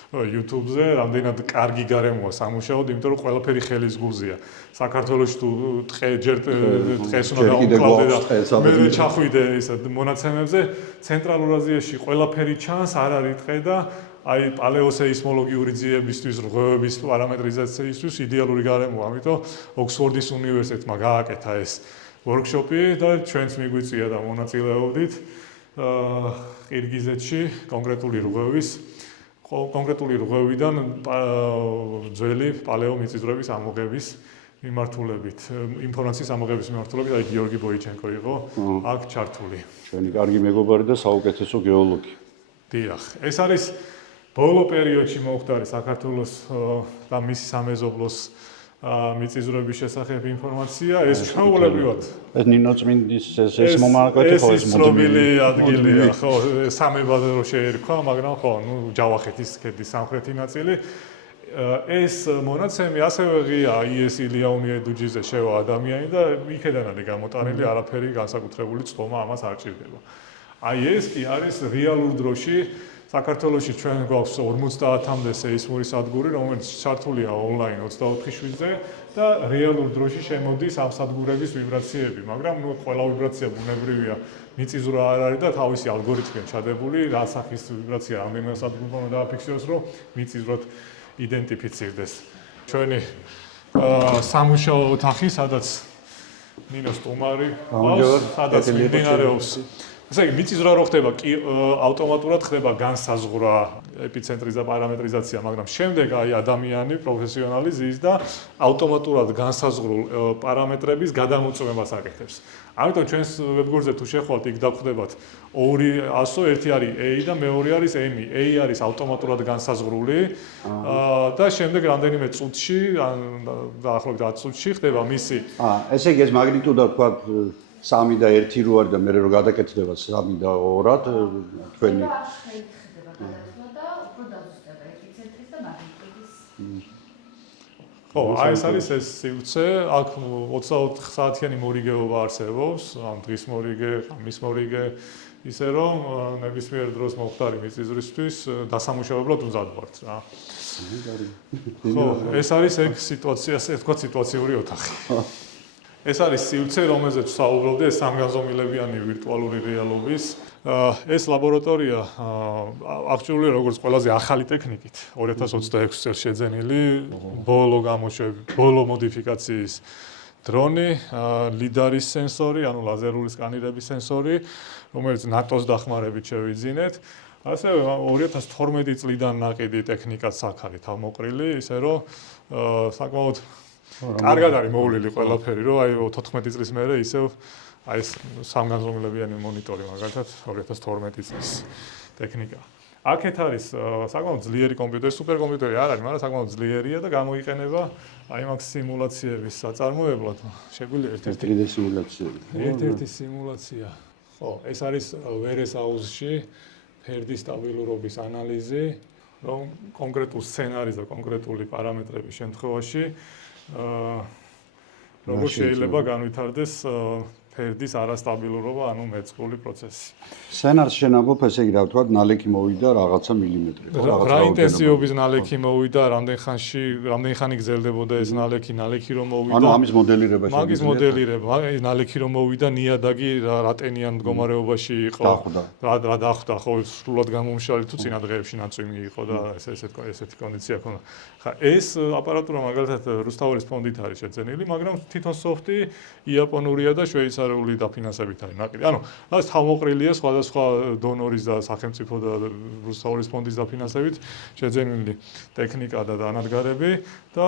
YouTube-ზე, რამდენად კარგი გარემოა სამუშაოდ, იმიტომ რომ ყველაფერი ხელის გულზეა. საქართველოში თუ დღეს უნდა დაუკლავდე და მე ჩახვიდე ისა მონაცემებზე, ცენტრალურ აზიაში ყველაფერი ჩანს, არ არის ტყე და აი პალეოსეისმოლოგიური ძიებისთვის, რღვევების პარამეტრიზაციისთვის იდეალური გარემოა, ამიტომ ოქსფორდის უნივერსიტეტმა გააკეთა ეს ვორქშოპი და ჩვენც მიგვიწია და მონაწილეობდით ყირგიზეთში კონკრეტული რღვევიდან ძველი პალეომიწისძვრების ამოღების მიმართულებით, ინფორმაციის ამოღების მიმართულებით, აი გიორგი ბოიჩენკო იყო აქ ჩართული. ჩვენი კარგი მეგობარი და საუკეთესო გეოლოგი. დიახ, ეს არის ბოლო პერიოდში მომხდარი საქართველოს და მისი სამეზობლოს მიწისძვრების შესახებ ინფორმაცია, ეს ჩვეულებრივად. ეს ნინოწმინდის ეს მომაკვეთი ხო ეს მოდმილი ადგილია, ხო, სამებადრო შეერქვა, მაგრამ ხო, ჯავახეთის ქედის სამხრეთი ნაწილი. ეს მონაცემი ასევე ღია ის ილია უნიედუჯიზე შევა ადამიანი და იქედან არის გამოტანილი, არაფერი განსაკუთრებული წტომა ამას არ ჭირდება. აი ეს კი არის რეალურ დროში საქართველოში ჩვენ გვაქვს 50-მდე სეისმური სადგური, რომელიც ჩართულია ონლაინ 24/7-ზე და რეალურ დროში შემოდის ამ სადგურების ვიბრაციები, მაგრამ ყველა ვიბრაცია ბუნებრივია, მიწისძვრა არ არის და თავისი ალგორითმია ჩადებული, რა სახის ვიბრაცია რამდენიმე სადგურმა უნდა დააფიქსიროს, რომ მიწისძვრად იდენტიფიცირდეს. ჩვენი სამუშაო ოთახი, სადაც ნინოს სტუმარი ყავს, სადაც მიმდინარეობს. ესე იგი, მიწისძვრა რო ხდება, კი ავტომატურად ხდება განსაზღვრა, ეპიცენტრის და პარამეტრიზაცია, მაგრამ შემდეგ აი ადამიანი, პროფესიონალი ზის და ავტომატურად განსაზღვრულ პარამეტრების გადამოწმებას აკეთებს. ამიტომ ჩვენს ვებგვერდზე თუ შეხვალთ, იქ დაგვხვდებათ ორი ასო, ერთი არის A და მეორე არის M. A არის ავტომატურად განსაზღვრული და შემდეგ რამდენიმე წუთში, დაახლოებით 10 წუთში ხდება მისი. ესე იგი ეს მაგნიტუდა თქვა 3 და 1 რო არის და მე რო გადაკეთდება 3 და 2-ად თქვენი ხო, აი ეს არის ეს სივრცე, აქ 24 საათიანი მორიგეობა არსებობს, ამ დღის მორიგე, ამის მორიგე, ისე რომ ნებისმიერ დროს მომხდარი მიწისძვრისთვის დასამუშავებლად უზად ვართ რა. ხო, ეს არის ეგ სიტუაცია, ასე ვთქვათ, სიტუაციური ოთახი. ეს არის სივრცე, რომელზეც საუბრობდი, ეს სამგანზომილებიანი ვირტუალური რეალობის. ეს ლაბორატორია აღჭურვილია როგორც ყველაზე ახალი ტექნიკით, 2026 წელს შეძენილი, ბოლო გამოშვები, ბოლო მოდიფიკაციის დრონი, ლიდარის სენსორი, ანუ ლაზერული სკანირების სენსორი, რომელიც ნატოს დახმარებით შევიძინეთ. ასევე 2012 წლიდან ნაკიდი ტექნიკაც აქ არის თავმოყრილი, ისე რომ საკმაოდ კარგად არის მოვლილი ყველაფერი, რომ აი 14 წლის მერე ისევ აი ეს სამგანზომილებიანი მონიტორი მაგალითად 2012 წლის ტექნიკა. აქეთ არის საკმაოდ ძლიერი კომპიუტერი, სუპერკომპიუტერი არ არის, მაგრამ საკმაოდ ძლიერია და გამოიყენება IMAX სიმულაციების საწარმოებლად. შეგვიძლია ერთ-ერთი სიმულაცია. ხო, ეს არის ვერეს აუზში ფერდის სტაბილურობის ანალიზი, რომ კონკრეტულ სცენარის და კონკრეტული პარამეტრების შემთხვევაში როგორ შეიძლება განვითარდეს ფერდის არასტაბილურობა, ანუ მეწყრული პროცესი. სცენარს შენამბობ, ესე იგი, რა ვთქვა, ნალექი მოვიდა რაღაცა მილიმეტრი. რა ინტენსივობის ნალექი მოვიდა, რამდენ ხანი გრძელდებოდა ეს ნალექი რომ მოვიდა. ანუ ამის მოდელირება შეგვიძლია. მაგის მოდელირება, ნალექი რომ მოვიდა, ნიადაგი რა ტენიან მდგომარეობაში იყო. რა დახვდა, ხო, სრულად გამომშალი თუ წინა დღეებში ნაწვიმი იყო და ესეთი კონდიცია ჰქონდა. ხა ეს აპარატურა მაგალითად რუსთაველის ფონდით არის შეძენილი, მაგრამ თვითონ სოფტი იაპონურია და შვეიცარიული დაფინანსებით არის ნაკიდი. ანუ ეს თავმოყრილია სხვადასხვა დონორის და სახელმწიფო და რუსთაველის ფონდის დაფინანსებით შეძენილი ტექნიკა და დანადგარები და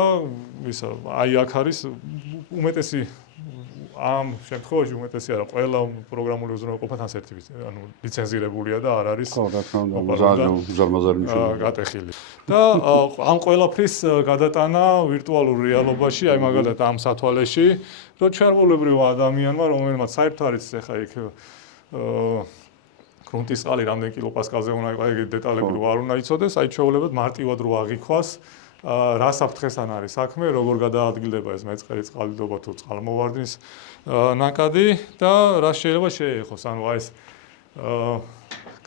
ისა აი აქ არის უმეტესი ამ შემთხვევაში უმეტესი არა ყველა პროგრამული უზრუნველყოფა თან სერტიფიცირებული, ანუ ლიცენზირებულია და არ არის ხო, რა თქმა უნდა, უზარმაზარი მნიშვნელობა გატეხილი. და ამ ყველაფრის გადატანა ვირტუალურ რეალობაში, აი მაგალითად ამ სათვალეში, რომ ჩარბოლებრივ ადამიანმა, რომელმაც საერთოდ არის ახლა იქ გრუნტის წყალი რამდენ კილოპასკალზე უნდა იყოს, ეგ დეტალები რო არ უნდა იცოდეს, აი ჩვეულებად მარტივად რო აღიქვას რა საფრთხესთან არის საქმე, როგორ გადაადგილდება ეს მეწყერი წყალდიდობა თუ წყალმოვარდნის ნაკადი და რა შეიძლება შეეხოს, ანუ აი ეს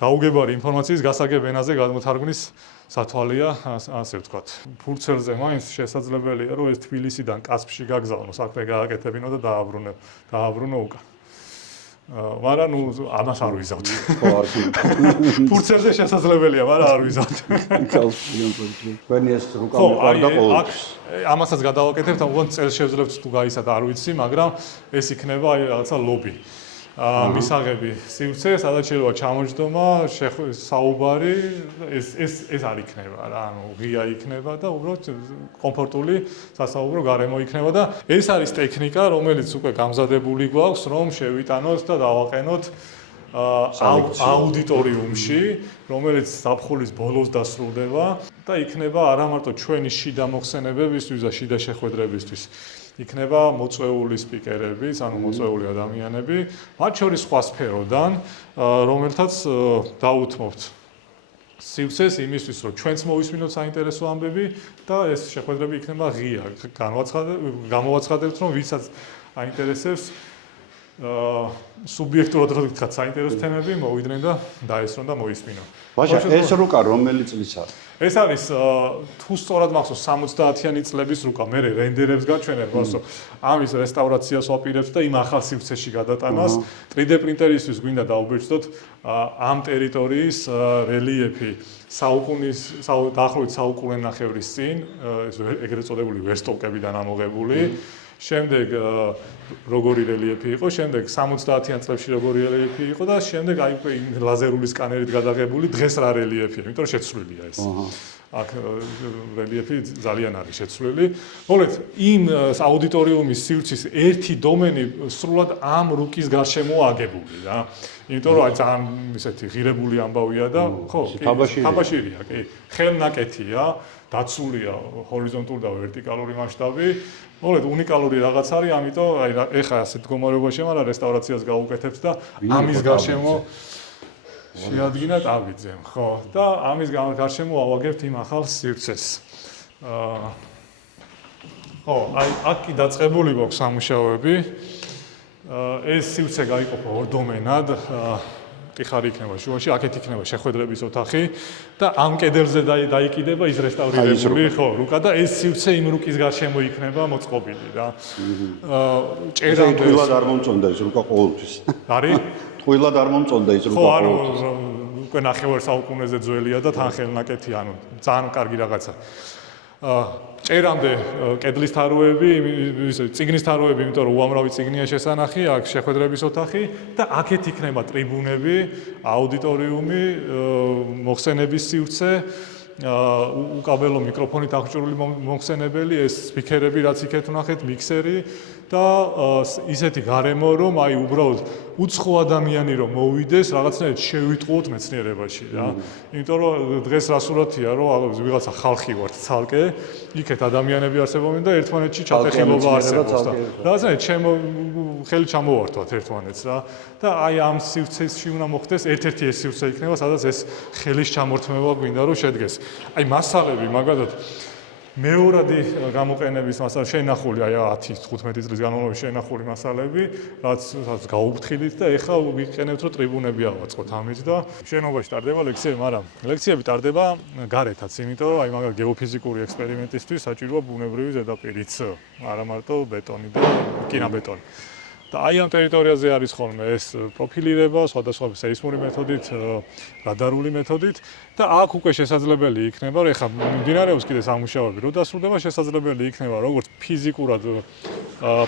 გაუგებარი ინფორმაციის გასაგებ ენაზე გადმოთარგმნის სათვალეა, ასე ვთქვათ. ფურცელზე მაინც შესაძლებელია, რომ ეს თბილისიდან კასპში გაგზავნო, საქმე გააკეთებინო და დააბრუნო უკან. მაგრამ ნუ ამას არ ვიზავთ. ხო, არ ვიზავთ. ფურცელზე შესაძლებელია, მაგრამ არ ვიზავთ. თქვენი ეს რუკა მიყვარდა ყოველთვის. ამასაც გადავაკეთებთ, უბრალოდ წელს შევძლებთ თუ გაიცად არ ვიცი, მაგრამ ეს იქნება აი რაღაცა ლობი. მისაღები სივრცე, სადაც შეიძლება ჩამოჯდომა, საუბარი, ეს არ იქნება რა, ანუ ღია იქნება და უბრალოდ კომფორტული სასაუბრო გარემო იქნება და ეს არის ტექნიკა, რომელიც უკვე გამზადებული გვაქვს, რომ შევიტანოთ და დავაყენოთ აუდიტორიუმში, რომელიც ზაფხულის ბოლოს დასრულდება და იქნება არა მარტო ჩვენი შიდა მოხსენებებისთვის და შიდა შეხვედრებისთვის. იქნება მოწვეული სპიკერებიც, ანუ მოწვეული ადამიანები, მათ შორის სხვა სფეროდან, რომელთაც დაუთმობთ სივრცეს იმისთვის, რომ ჩვენც მოვისმინოთ საინტერესო ამბები და ეს შეხვედრები იქნება ღია. გამოვაცხადებთ, რომ ვისაც აინტერესებს სუბიექტურად რო ვთქვათ, საინტერესო თემები მოვიდნენ და დაესწრონ და მოისმინონ. ბაშა, ეს რუკა რომელი წლის არის? ეს არის თუ სწორად მახსოვს 70-იანი წლების რუკა, მე რენდერებს გაჩვენებ, რომ ამის რესტავრაციას ვაპირებთ და იმ ახალ სივრცეში გადატანას 3D პრინტერისთვის გვინდა დაუბეჭდოთ ამ ტერიტორიის რელიეფი დაახლოებით საუკუნენახევრის წინ, ეს ეგრეთ წოდებული ვერსტოკებიდან ამოღებული. შემდეგ როგორი რელიეფი იყო, შემდეგ 70-იან წლებში როგორი რელიეფი იყო და შემდეგ აი უკვე ლაზერული სკანერით გადაღებული დღეს რა რელიეფია, იმიტომ რომ შეცვლილია ეს. აქ რელიეფი ძალიან არის შეცვლილი. მოგეთ, იმ აუდიტორიუმის სივრცის ერთი დომენი სრულად ამ რუკის გარშემო აგებული რა. იმიტომ რომ აი ძალიან ისეთი ღირებული ამბავია და ხო, თაბაშირია, კი. ხელნაკეთია, დაცულია ჰორიზონტალური და ვერტიკალური მასშტაბი. მოგეთ, უნიკალური რაღაც არის, ამიტომ აი ეხა ასეთ მდგომარეობაში მაგრამ რესტავრაციას გაუკეთებთ და ამის გარშემო შეადგინათ ავიძემ, ხო? და ამის გარშემო ავაგებთ იმ ახალ სივრცეს. ხო, აი აქ კი დაწყებული გვაქვს სამუშაოები. ეს სივრცე გაიყოფა ორ დომენად. ტიხარი იქნება შუაში, აქეთ იქნება შეხვედრების ოთახი და ამ კედელზე დაიკიდება ის რესტავრირებული, ხო, რუკა და ეს სივრცე იმ რუკის გარშემო იქნება მოწყობილი რა. ჭერამდე ტყუილად არ მომწონდა ეს რუკა ყოველთვის. არის? ტყუილად არ მომწონდა ეს რუკა ხო, ანუ ყოველთვის. უკვე ნახევარ საუკუნეზე ძველია და თან ხელნაკეთი, ანუ ძალიან კარგი რაღაცა. ჭერამდე კედლის თაროები, წიგნის თაროები, იმიტომ რომ უამრავი წიგნია შესანახი, აქ შეხვედრების ოთახი და აქეთ იქნება ტრიბუნები, აუდიტორიუმი, მოხსენების სივრცე, უკაბელო მიკროფონით აღჭურვილი მოხსენებელი, ეს სპიქერები, რაც იქეთ ვნახეთ, მიქსერი და ისეთი გარემო, რომ აი უბრალოდ უცხო ადამიანი რომ მოვიდეს, რაღაცნაირად შევიტყუოთ მეცნიერებაში რა. იმიტომ რომ დღეს რასურათია, რომ ვიღაცა ხალხი ვართ ცალკე, იქეთ ადამიანები არსებობენ და ერთმანეთში ჩატეხილობა არსებობს და რაღაცნაირად ხელი ჩამოვართვათ ერთმანეთს რა. და აი ამ სივრცეში უნდა მოხდეს, ერთ-ერთი ეს სივრცე იქნება, სადაც ეს ხელის ჩამორთმევა გვინდა რომ შედგეს. აი მასალები მაგალითად მეორადი გამოყენების მასალა შენახული აი 10-15 წლის განმავლობაში შენახული მასალები, რაც გაუფრთხილით და ეხლა ვიყენებთ რომ ტრიბუნები ავაწყოთ ამით და შენობაში ტარდება ლექციები, მაგრამ ლექციები ტარდება გარეთაც, იმიტომ რომ აი მაგალითად გეოფიზიკური ექსპერიმენტისთვის საჭიროა ბუნებრივი ზედაპირიც, არა მარტო ბეტონი და კინაბეტონი. და აი ამ ტერიტორიაზე არის ხოლმე ეს პროფილირება, სხვადასხვა სეისმური მეთოდით, რადარული მეთოდით და აქ უკვე შესაძლებელი იქნება, რომ ეხლა მიმდინარეობს კიდე სამუშაოები, რომ დასრულდება შესაძლებელი იქნება როგორც ფიზიკურად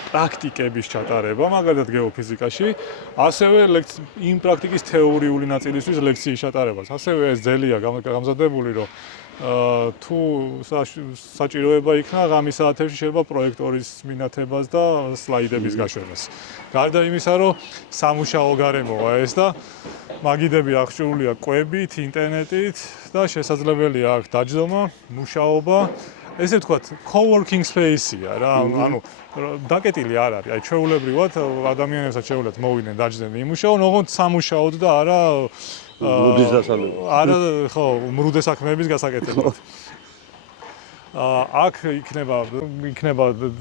პრაქტიკების ჩატარება, მაგალითად გეოფიზიკაში, ასევე იმ პრაქტიკის თეორიული ნაწილისთვის ლექციის ჩატარებას. ასევე ეს ძელია გამზადებული, რომ თუ საჭიროება იქნა ღამის საათებში შეიძლება პროექტორის მინათებას და სლაიდების გაშვებას. გარდა იმისა, რომ სამუშაო გარემოა ეს და მაგიდები აღჭურვილია კვებით, ინტერნეტით და შესაძლებელია აქ დაჯდომა, მუშაობა. ესე ვთქვათ, co-working space-ია რა, ანუ დაკეტილი არ არის. აი ჩვეულებრივად ადამიანებსაც შეუძლიათ მოვიდნენ დაჯდნენ იმუშაონ, ოღონდ სამუშაოდ და არა მრუდის დასალევად. არა, ხო, მრუდე საქმეების გასაკეთებლად. აქ იქნება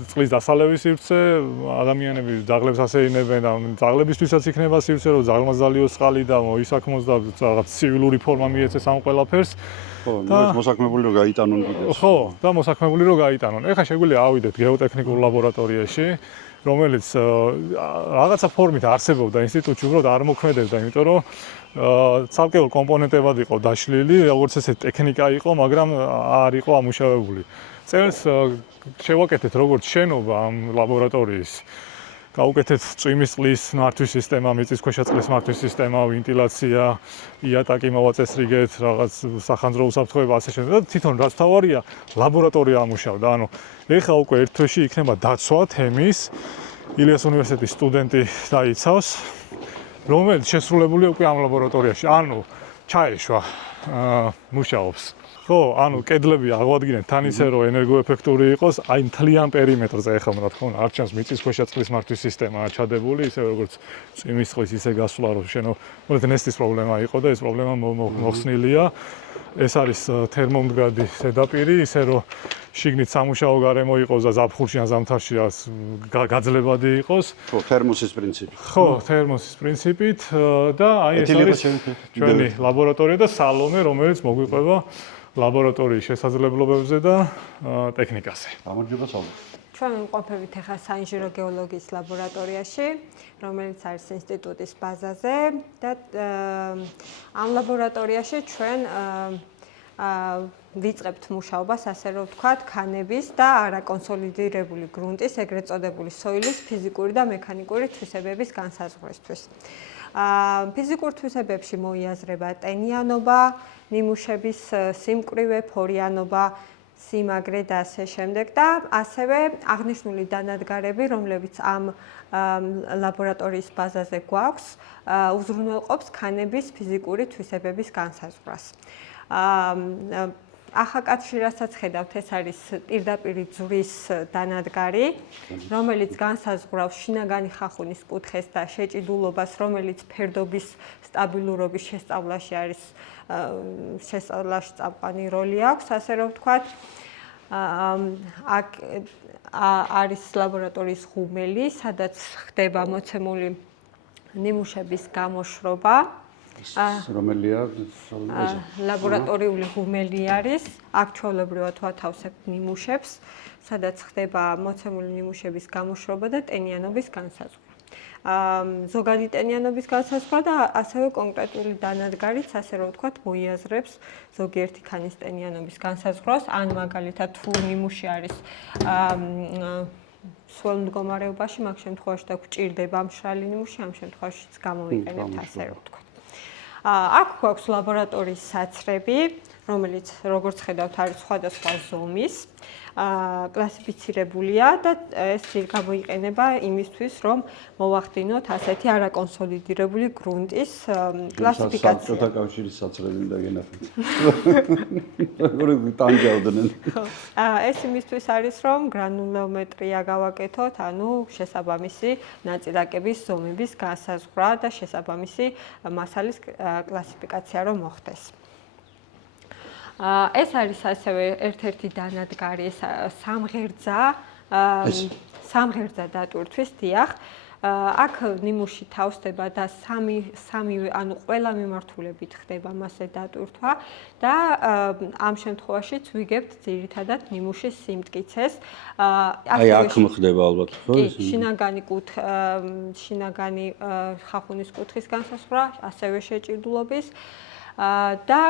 წყლის დასალევის სივრცე, ადამიანები ძაღლებს ასეინებენ და ძაღლებისთვისაც იქნება სივრცე, რომ ძაღლმა ზალიოს წყალი და მოისაქმოს და რაღაც ცივილური ფორმა მიეცეს ამ ყველაფერს. ხო, ეს მოსაქმებული რომ გაიტანონ კიდეც. ხო, და მოსაქმებული რომ გაიტანონ. ეხლა შეგვიძლია ავიდეთ გეოტექნიკურ ლაბორატორიაში, რომელიც რაღაცა ფორმით არსებობდა ინსტიტუტში, უბრალოდ არ მოქმედებდა, იმიტომ რომ ცალკეულ კომპონენტებად იყო დაშლილი, როგორც ესე ტექნიკა იყო, მაგრამ არ იყო ამუშავებული. წელს შევაკეთეთ როგორც შენობა ამ ლაბორატორიის. გავუკეთეთ წვიმის წყლის მართვის სისტემა, მიწისქვეშა წყლის მართვის სისტემა, ვენტილაცია, იატაკი მოვაწესრიგეთ, რაღაც სახანძრო უსაფრთხოება ასე შემდეგ. და თვითონ რაც თავარია, ლაბორატორია ამუშავდა. ანუ ეხლა უკვე ერთ თვეში იქნება დაცვა თემის, ილიას უნივერსიტეტის სტუდენტი დაიცავს, რომელიც შესრულებულია უკვე ამ ლაბორატორიაში. ანუ ჩაეშვა, მუშაობს. ხო, ანუ კედლები აღვადგინეთ თან ისე რომ ენერგოეფექტური იყოს, აი მთლიან პერიმეტრზე ეხლა რა თქმა უნდა, არ ჩანს მიწისქვეშა წყლის მართვის სისტემაა ჩადებული, ისე როგორც წვიმის წყლის ისე გასვლა რომ მოკლედ ნესტის პრობლემა იყო და ეს პრობლემა მოხსნილია. ეს არის თერმომდგრადი ზედაპირი, ისე რომ შიგნით სამუშაო გარემო იყოს და ზაფხულში ან ზამთარში გაძლებადი იყოს. ხო, თერმოსის პრინციპი. ხო, თერმოსის პრინციპით და აი ეს არის ჩვენი ლაბორატორია და სალონე, რომელიც მოგვიყვება ლაბორატორიის შესაძლებლობებზე და ტექნიკაზე. გამარჯობა სალონე. ჩვენ ვიმყოფებით ახლა საინჟინრო გეოლოგიის ლაბორატორიაში, რომელიც არის ინსტიტუტის ბაზაზე და ამ ლაბორატორიაში ჩვენ ვიწყებთ მუშაობას, ასე რომ ვთქვათ, ქანების და არაკონსოლიდირებული გრუნტის, ეგრეთ წოდებული სოილის ფიზიკური და მექანიკური თვისებების განსაზღვრისთვის. ფიზიკურ თვისებებში მოიაზრება ტენიანობა, ნიმუშების სიმკვრივე, ფორიანობა, სიმაგრე და ასე შემდეგ და ასევე აღნიშნული დანადგარები, რომლებიც ამ ლაბორატორიის ბაზაზე გვაქვს, უზრუნველყოფს ქანების ფიზიკური თვისებების განსაზღვრას. ახაკაცში რასაც ხედავთ, ეს არის პირდაპირი ძვრის დანადგარი, რომელიც განსაზღვრავს შინაგანი ხახუნის კუთხეს და შეჭიდულობას, რომელიც ფერდობის სტაბილურობის შესწავლაში წამყვანი როლი აქვს, ასე რომ ვთქვათ. აქ არის ლაბორატორიის ღუმელი, სადაც ხდება მოცემული ნიმუშების გამოშრობა. რომელია ლაბორატორიული ღუმელი არის, აქ ჩვეულებრივად ვათავსებთ ნიმუშებს, სადაც ხდება მოცემული ნიმუშების გამოშრობა და ტენიანობის განსაზღვრა. ზოგადი ტენიანობის განსაზღვრა და ასევე კონკრეტული დანადგარიც, ასე რომ ვთქვათ, მოიაზრებს ზოგიერთი ქანის ტენიანობის განსაზღვრას, ან მაგალითად თუ ნიმუში არის სულ მდგომარეობაში, მაგ შემთხვევაში და გვჭირდება მშრალი ნიმუში, ამ შემთხვევაშიც გამოვიყენებთ, ასე რომ ვთქვათ. აქ გვაქვს ლაბორატორიის საცრები, რომელიც როგორც ხედავთ არის სხვადასხვა ზომის, კლასიფიცირებულია და ეს გამოიყენება იმისთვის, რომ მოვახდინოთ ასეთი არაკონსოლიდირებული გრუნტის კლასიფიკაცია. საბჭოთა კავშირის საცრები და გენახეთ. როგორ ტანჯავდნენ. ეს იმისთვის არის, რომ გრანულომეტრია გავაკეთოთ, ანუ შესაბამისი ნაწილაკების ზომების განსაზღვრა და შესაბამისი მასალის კლასიფიკაცია რომ მოხდეს. ეს არის ასევე ერთ-ერთი დანადგარი, ეს სამღერძა დატვირთვის, დიახ. აქ ნიმუში თავსდება და სამივე, ანუ ყველა მიმართულებით ხდება მასზე დატვირთვა და ამ შემთხვევაშიც ვიგებთ ძირითადად ნიმუშის სიმტკიცეს. აი აქ ხდება ალბათ, ხო? შინაგანი ხახუნის კუთხის განსაზღვრა, ასევე შეჭიდულობის. და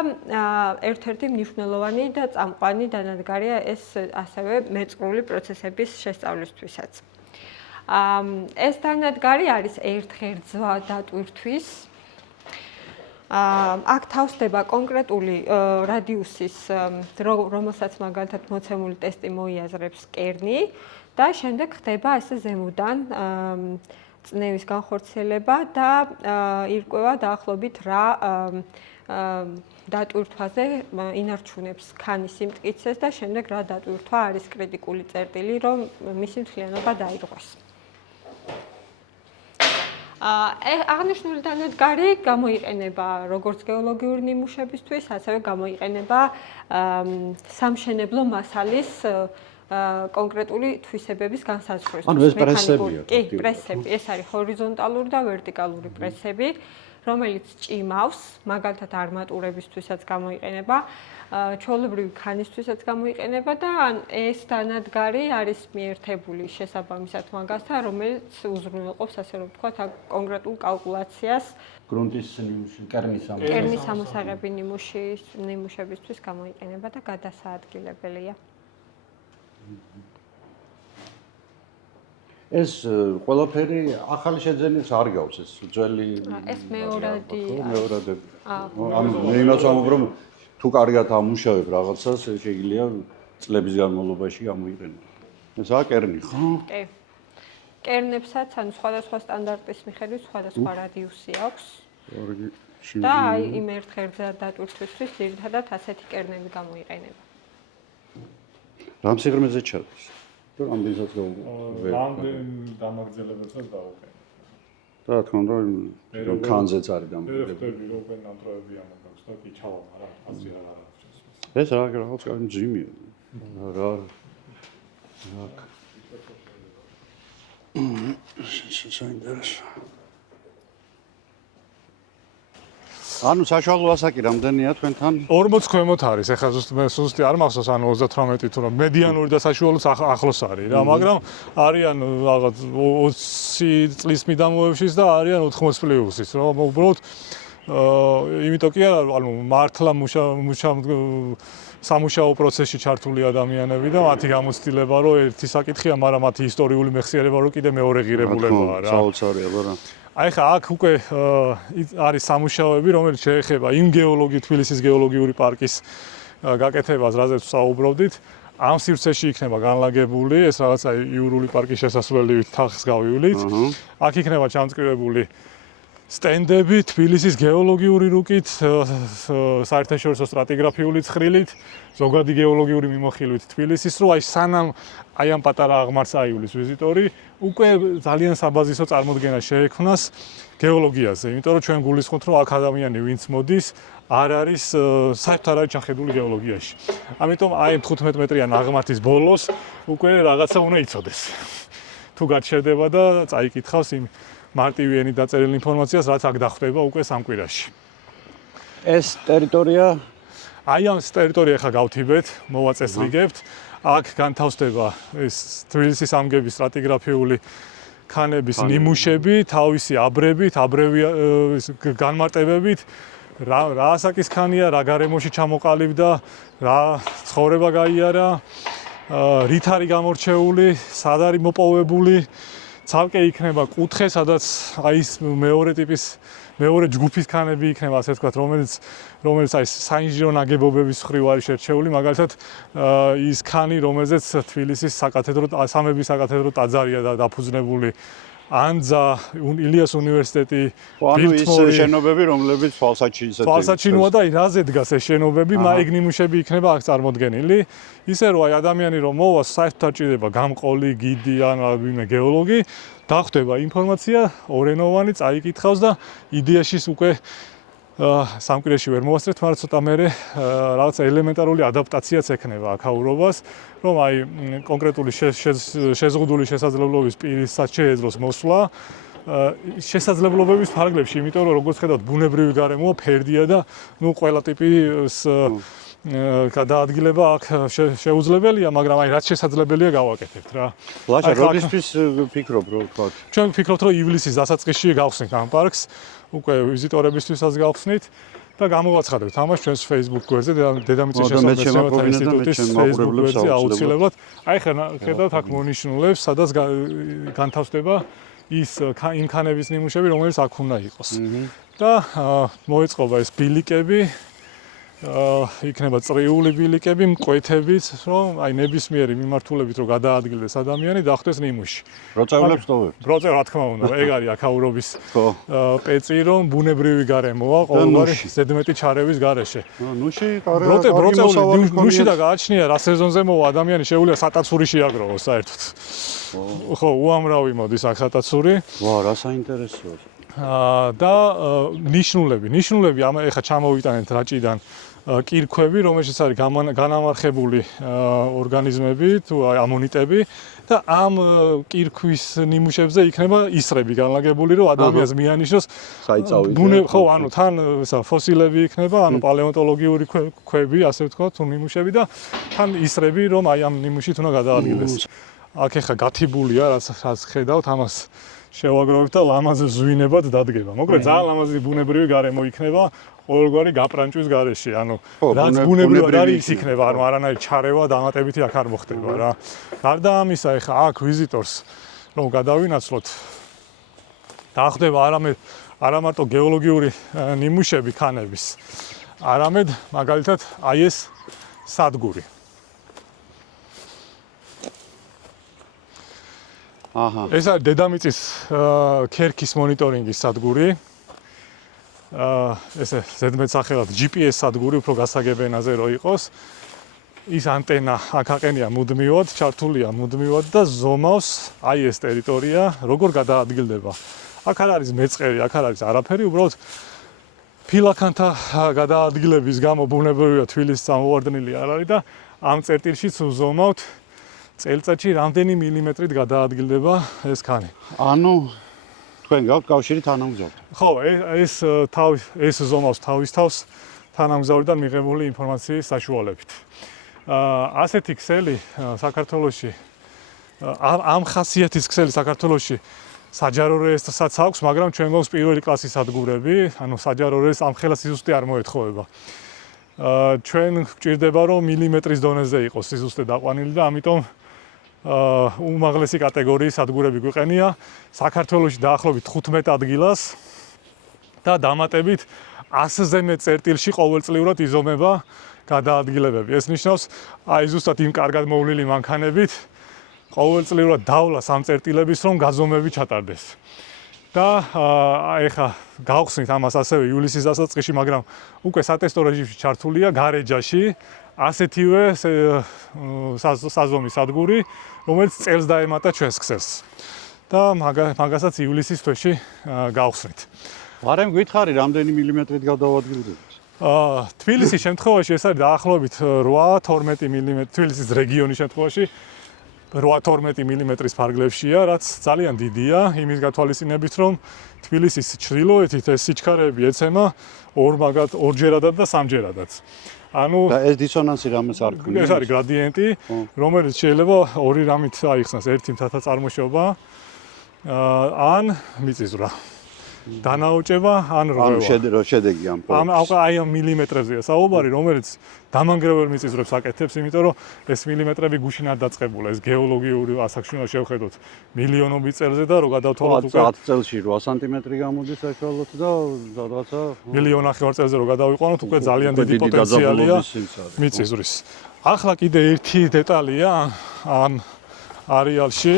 ერთ-ერთი მნიშვნელოვანი და წამყვანი დანადგარია ეს ასევე მეწყრული პროცესების შესწავლისთვისაც. ეს დანადგარი არის ერთღერძვა დატვირთვის. აქ თავსდება კონკრეტული რადიუსის, რომელსაც მაგალითად მოცემული ტესტი მოიაზრებს კერნი და შემდეგ ხდება ესე ზემოდან წნევის განხორციელება და ირკვევა დაახლოებით რა დატვირთვაზე ინარჩუნებს ქანის სიმტკიცეს და შემდეგ რა დატვირთვა არის კრიტიკული წერტილი, რომ მისი მთლიანობა დაირღვეს. აღნიშნული დანადგარი გამოიყენება როგორც გეოლოგიური ნიმუშებისთვის, ასევე გამოიყენება სამშენებლო მასალის კონკრეტული თვისებების განსაზღვრისთვის. ანუ ეს პრესებია. კი, პრესები. ეს არის ჰორიზონტალური და ვერტიკალური პრესები, რომელიც ჭიმავს, მაგალითად არმატურებისთვისაც გამოიყენება, ჩვეულებრივი ქანისთვისაც გამოიყენება და ეს დანადგარი არის მიერთებული შესაბამისად მაგასთან, რომელიც უზრუნველყოფს, ასე რომ ვთქვათ, კონკრეტულ კალკულაციას. გრუნტის კერნის კერნის სამოსაღები ნიმუშებისთვის გამოიყენება და გადასაადგილებელია. ეს ყველაფერი ახალი შეძენილს არ გავს ეს ძველი ეს მეორადი მეორადები. ანუ მე იმას ვამბობ რომ თუ კარგად ამუშავებ რაღაცას შეიძლება წლების განმავლობაში გამოიყენო. ესაა კერნი, ხო? კი. კერნებსაც ანუ სხვადასხვა სტანდარტის მიხედვით სხვადასხვა რადიუსი აქვს. და აი იმ ერთღერძა დატვირთვისთვის ძირითადად ასეთი კერნები გამოიყენება. რამ სიღრმეზე ჩადის? თუ ამდენსაც რამდენ დამაგრძელებებსაც დავუყენებ. რა თქმა უნდა, რომ ქანზეც არის დამაგრძელებელი. ხდები რომ უკვე ნამტროები ამაგავს და კი ჩავალ, მაგრამ ასე არ არის. ეს რაღაც კაი ძიმია. რა საინტერესო. ანუ საშუალო ასაკი რამდენია თქვენთან? 40 ქვემოთ არის. ეხლა ზუსტი არ მახსოვს, ანუ 38 თუ რა მედიანური და საშუალოც ახლოს არის რა, მაგრამ არიან რაღაც 20 წლის მიდამოებშიც და არიან 80 პლუსის, რა, უბრალოდ იმიტომ კი არა, ანუ მართლა სამუშაო პროცესში ჩართული ადამიანები და მათი გამოცდილება რომ ერთი საკითხია, მაგრამ მათი ისტორიული მეხსიერება რომ კიდე მეორე ღირებულებაა რა. საოცარია, არა. აი ხა აქ უკვე არის სამუშაოები, რომელიც შეეხება იმ თბილისის გეოლოგიური პარკის გაკეთებას, რაზეც ვსაუბრობდით. ამ სივრცეში იქნება განლაგებული ეს რაღაცა იურული პარკის შესასვლელი თახს გავივლით. აქ იქნება ჩამწკრივებული სტენდები თბილისის გეოლოგიური რუკით, საერთაშორისო სტრატიგრაფიული ცხრილით, ზოგადი გეოლოგიური მიმოხილვით თბილისის, რომ აი სანამ აი ამ პატარა აღმართს აივლის ვიზიტორი, უკვე ძალიან საბაზისო წარმოდგენა შეექმნას გეოლოგიაზე, იმიტომ რომ ჩვენ გულისხმობთ, რომ აქ ადამიანი ვინც მოდის, არ არის საერთოდ არ არის ჩახედული გეოლოგიაში. ამიტომ აი 15 მეტრიან აღმართის ბოლოს უკვე რაღაცა უნდა იცოდეს. თუ გაჩერდება და წაიკითხავს იმ მარტივი ენით დაწერილ ინფორმაციას, რაც აქ დახვდება უკვე სამკვირაში. ეს ტერიტორია აი ამ ტერიტორია ხა გავთიბეთ, მოვაწესრიგებთ. აქ განთავსდება ეს თბილისის ამგების სტრატიგრაფიული ქანების ნიმუშები, თავისი აბრებით, განმარტებებით, რა ასაკის ქანია, რა გარემოში ჩამოყალიბდა, რა ცხოვრება გაიარა, რით არის გამორჩეული, სად არის მოპოვებული, ცალკე იქნება კუთხე, სადაც აი ეს მეორე ჯგუფის ქანები იქნება, ასე ვთქვათ, რომელიც აი საინჟინრო ნაგებობების მხრივ არის შერჩეული, მაგალითად ის ქანი, რომელზეც თბილისის საკათედრო სამების საკათედრო ტაძარია დაფუძნებული, ანძა, ილიას უნივერსიტეტი, ბილთმორი შენობები, რომლებიც თვალსაჩინოა და რაზე დგას ეს შენობები, ეგ ნიმუშები იქნება აქ წარმოდგენილი. ისე რომ აი ადამიანი რომ მოვა, საერთოდ არ ჭირდება გამყოლი, გიდი ან ვინმე გეოლოგი, დახვდება ინფორმაცია, ორენოვანი წაიკითხავს და იდეაში უკვე სამკვირეში ვერ მოვასწრებთ, მაგრამ ცოტა მერე რაღაცა ელემენტარული ადაპტაციაც ექნება აქაურობას, რომ აი კონკრეტული შეზღუდული შესაძლებლობის პირისაც შეეძლოს მოსვლა შესაძლებლობების ფარგლებში, იმიტომ რომ როგორც ხედავთ, ბუნებრივი გარემოა, ფერდია და ნუ ყველა ტიპის გადაადგილება აქ შეუძლებელია, მაგრამ აი რაც შესაძლებელია გავაკეთებთ რა. ლაშა, როდისთვის ფიქრობ, რომ თქვა? ჩვენ ვფიქრობთ, რომ ივლისის დასაწყისში გავხსნით ამ პარკს, უკვე ვიზიტორებისთვისაც გავხსნით და გამოვაცხადებთ ამას ჩვენს Facebook გვერდზე, დედამიწის შესაბამისად ინსტიტუტის Facebook გვერდზე აუცილებლად. აი ხედავთ აქ მონიშნულებს, სადაც განთავსდება ის იმ ქანების ნიმუშები, რომელიც აქ უნდა იყოს. და მოეწყობა ეს ბილიკები, იქნება წრიული ბილიკები, მკვეთებით, რომ აი ნებისმიერი მიმართულებით რომ გადაადგილდეს ადამიანი, დახვდეს ნიმუში. როწევლებს ტოვებ? როწე რა თქმა უნდა, ეგ არის აქაურობის პეწი, რომ ბუნებრივი გარემოა, ყოველგვარი ზედმეტი ჩარევის გარეშე. ნუში, ნუში და გააჩნია რა სეზონზე მოვა ადამიანი, შეუძლია სატაცური შეაგროვოს საერთოდ. ხო, უამრავი მოდის აქ სატაცური. ვა, რა საინტერესოა. და ნიშნულები ეხა ჩამოვიტანეთ რაჭიდან კირქვები, რომელშიც არის განამარხებული ორგანიზმები თუ ამონიტები და ამ კირქვის ნიმუშებზე იქნება ისრები განლაგებული, რომ ადამიანს მიანიშნოს ხო, ანუ თან ფოსილები იქნება, ანუ პალეონტოლოგიური ქვები, ასე ვთქვათ, თუ ნიმუშები და თან ისრები, რომ აი ამ ნიმუშით უნდა გადაადგილდეს. აქ ეხა გათიბულია, რაც ხედავთ, ამას შევაგროვებთ და ლამაზ ზვინებად დადგება. მოკლედ ძალიან ლამაზი ბუნებრივი გარემო იქნება ყოველგვარი გაპრანჭვის გარეშე. ანუ რაც ბუნებრივად არის, იქნება, ანუ არანაირი ჩარევა დამატებითი აქ არ მოხდება რა. გარდა ამისა, ეხა აქ ვიზიტორს რომ გადავინაცვლოთ, დახვდება არა მარტო გეოლოგიური ნიმუშები ქანების, არამედ მაგალითად აი ეს სადგური. ეს არის დედამიწის ქერქის მონიტორინგის სადგური. ესე ზედმეტ სახელად GPS სადგური, უფრო გასაგებენაზე რო იყოს. ის ანტენა აქ აყენია მუდმივად, ჩართულია მუდმივად და ზომავს აი ეს ტერიტორია, როგორ გადაადგილდება. აქ არ არის მეწყერი, აქ არ არის არაფერი, უბრალოდ ფილაქანთა გადაადგილების გამო ბუნებრივია თბილისს წამოვარდნილი არ არის და ამ წერტილშიც უზომავთ წელწადში რამდენი მილიმეტრით გადაადგილდება ეს ქანი. ანუ თქვენ გაქვთ კავშირი თანამგზავრთან. ხო, ეს ზომავს თავის თავს თანამგზავრიდან მიღებული ინფორმაციის საშუალებით. ასეთი ქსელი საქართველოში ამ ხასიათის ქსელი საქართველოში საჯარო რეესტრსაც აქვს, მაგრამ ჩვენ გვაქვს პირველი კლასის სადგურები, ანუ საჯარო რეესტრს ამ ხელა სიზუსტე არ მოეთხოვება. ჩვენ გვჭირდება რომ მილიმეტრის დონეზე იყოს სიზუსტე დაყვანილი და ამიტომ უმაღლესი კატეგორიის სადგურები გვიყენია საქართველოში დაახლოებით 15 ადგილას და დამატებით 100-ზე მეტ წერტილში ყოველწლიურად იზომება გადაადგილებები. ეს ნიშნავს, აი ზუსტად იმ კარგად მოვლილი მანქანებით ყოველწლიურად დავლას ამ წერტილების, რომ გაზომები ჩატარდეს. და ეხა გავხსნით ამას ასევე ივლისის დასაწყისში, მაგრამ უკვე სატესტო რეჟიმში ჩართულია გარეჯაში ასეთივე საზომის სადგური, რომელიც წელს დაემატა ჩვენს ქსელს. და მაგასაც ივლისის თვეში გავხსნით. ვარემ გითხარი რამდენი მილიმეტრით გადავადგილდებით? თბილისის შემთხვევაში ეს არის დაახლოებით 8-12 მმ, თბილისის რეგიონის შემთხვევაში 8-12 მმ-ის ფარგლებშია, რაც ძალიან დიდია, იმის გათვალისწინებით, რომ თბილისის ჩრდილოეთით ეს სიჩქარეები ეცემა ორჯერადად და სამჯერადად. ანუ და ეს დისონანსი რამეს არ ქმნის? ეს არის გრადიენტი, რომელიც შეიძლება ორი რამით აიხსნას, ერთი მთათა წარმოშობა ან მიწისძვრა. დანაოჭება ან რღვევა. ანუ შედეგი ამ პროექტის. აი ამ მილიმეტრებზეა საუბარი, რომელიც დამანგრეველ მიწისძვრებს აკეთებს, იმიტომ რომ ეს მილიმეტრები გუშინ არ დაწყებულა, ეს გეოლოგიური ასაკში უნდა შევხედოთ მილიონობით წელზე და რო გადავთვალოთ უკვე 10 წელში 8 სანტიმეტრი გამოდის საშუალოდ და რაღაცა მილიონ ნახევარ წელზე რო გადავიყვანოთ, უკვე ძალიან დიდი პოტენციალია მიწისძვრის. ახლა კიდე ერთი დეტალია ამ არეალში.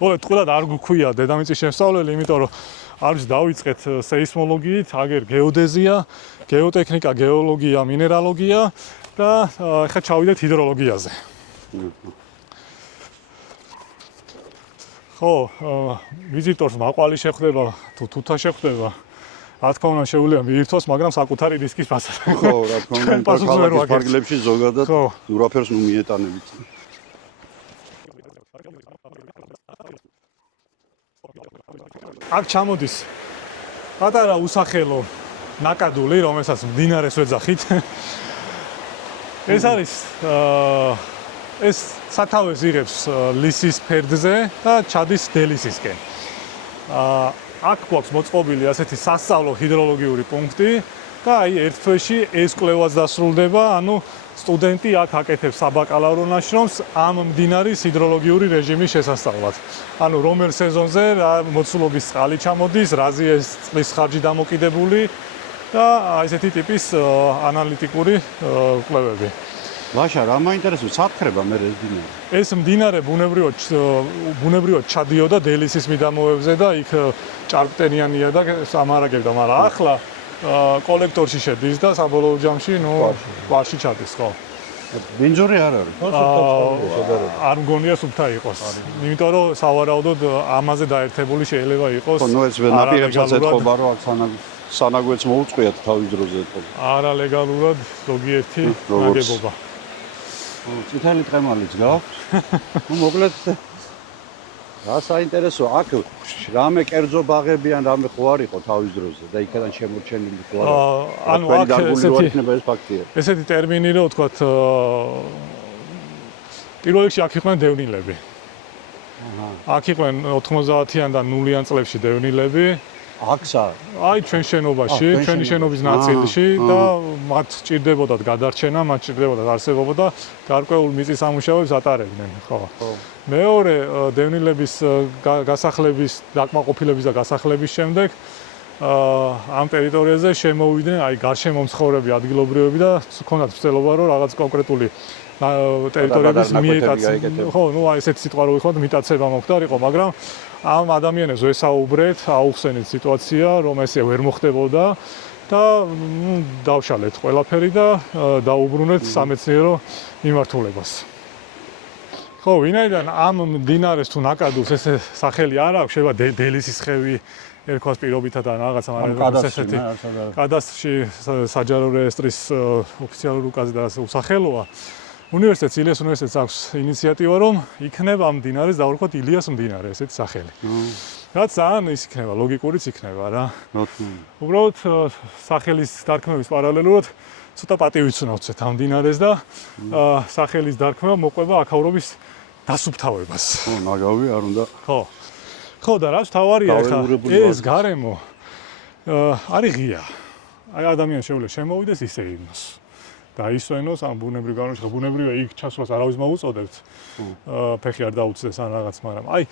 ყველად არ გვქვია დედამიწის შესწავლელი, იმიტომ რომ არის დავიწყეთ სეისმოლოგიით, აგერ გეოდეზია, გეოტექნიკა, გეოლოგია, მინერალოგია და ახლა ჩავიდეთ ჰიდროლოგიაზე. ხო, ვიზიტორს მაყვალი შეხვდება, თუ თუთა შეხვდება, რა თქმა უნდა შეუძლია მიირთვას, მაგრამ საკუთარი რისკის პასუხი. ხო, რა თქმა უნდა, ქალაქის ფარგლებში ზოგადად ურაფერს ნუ მიეტანებით. აქ ჩამოდის პატარა უსახელო ნაკადული, რომელსაც მდინარეს ვეძახით. ეს არის ეს სათავეს იღებს ლისის ფერდზე და ჩადის დელისისკენ. აქ გვაქვს მოწყობილი ასეთი სასწავლო ჰიდროლოგიური პუნქტი და აი ერთ თვეში ეს კვლევაც დასრულდება, ანუ სტუდენტი აქ აკეთებს საბაკალავრო ნაშრომს ამ მდინარის ჰიდროლოგიური რეჟიმის შესასწავლად. ანუ რომელ სეზონზე რა მოცულობის წყალი ჩამოდის, რაზე ეს წყლის ხარჯი დამოკიდებული და ესეთი ტიპის ანალიტიკური კვლევები. ლაშა, რა მაინტერესებს, სათხრება მე ეს მდინარე? ეს მდინარე ბუნებრივად ჩადიოდა დელისის მიდამოებზე და იქ ჭარბტენიანია და სამარაგებდა, მაგრამ ახლა კოლექტორში შედის და საბოლოო ჯამში, ვარში ჩადის, ხო. ბინძური არ არის, ხო? არ მგონია სუფთა იყოს. იმიტომ რომ სავარაუდოდ ამაზე დაერთებული შეიძლება იყოს. ხო, ეს ნაპირებსაც ეთყობა, რომ აქ სანაგვეც მოუწყვიათ თავის დროზე ეთყობა. არალეგალურად ზოგიერთი ნაგებობა. წითელი ტყემალიც გაქვს. ნუ მოკლედ რა საინტერესო, აქ რამე კერძო ბაღები ან რამე ხო არ იყო თავის დროზე და იქიდან შემორჩენილი ხო არა? ანუ აქ ესეთი ესეთი ტერმინი რო ვთქვათ, პირველ რიგში აქ იყვნენ დევნილები. აქ იყვნენ 90-იან და 0-იან წლებში დევნილები. აქსა? აი ჩვენ შენობაში, ჩვენი შენობის ნაწილში და მათ სჭირდებოდათ გადარჩენა, მათ სჭირდებოდათ არსებობა და გარკვეულ მიწის სამუშაოებს ატარებდნენ, ხო. მეორე დევნილების გასახლების, დაკმაყოფილების და გასახლების შემდეგ ამ ტერიტორიაზე შემოვიდნენ აი გარშემო მცხოვრები ადგილობრივები და ჰქონდათ ცდილობა რომ რაღაც კონკრეტული ტერიტორიების ხო, ნუ აი ესეთი სიტყვა რო ვიხმართ, მიტაცება მოხდარიყო, მაგრამ ამ ადამიანებს ვესაუბრეთ, აუხსენეთ სიტუაცია, რომ ესე ვერ მოხდებოდა და დავშალეთ ყველაფერი და დაუბრუნეთ სამეცნიერო მიმართულებას. ხო, ვინაიდან ამ მდინარეს თუ ნაკადულს ესე სახელი არ აქვს, შეიძლება დელისის ხევი ერქვას პირობითად ან რაღაცა, მაგრამ ესეთი კადასტრში საჯარო რეესტრის ოფიციალური უკაზი და usახელოა. უნივერსიტეტს, ილიას უნივერსიტეტს აქვს ინიციატივა, რომ იქნება ამ მდინარეს დავარქვათ ილიას მდინარე, ესეთი სახელი. რაც ძალიან ის იქნება, ლოგიკურიც იქნება რა. უბრალოდ სახელის დარქმევის პარალელურად ცოტა პატივიც უნდა ვცეთ ამ მდინარეს და სახელის დარქმევა მოყვება აქაურობის დასუფთავებას. ხო, ნაგავი არ უნდა. ხო. ხო და რაც თავარია ხა ეს გარემო არის ღია. აი ადამიანი შეუძლია შემოვიდეს ისე იმას. დაისვენოს ამ ბუნებრივ გარემოში, ბუნებრივია იქ ჩასვლას არავის მოუწოდებთ. ფეხი არ დაუწდეს ან რაღაც, მაგრამ აი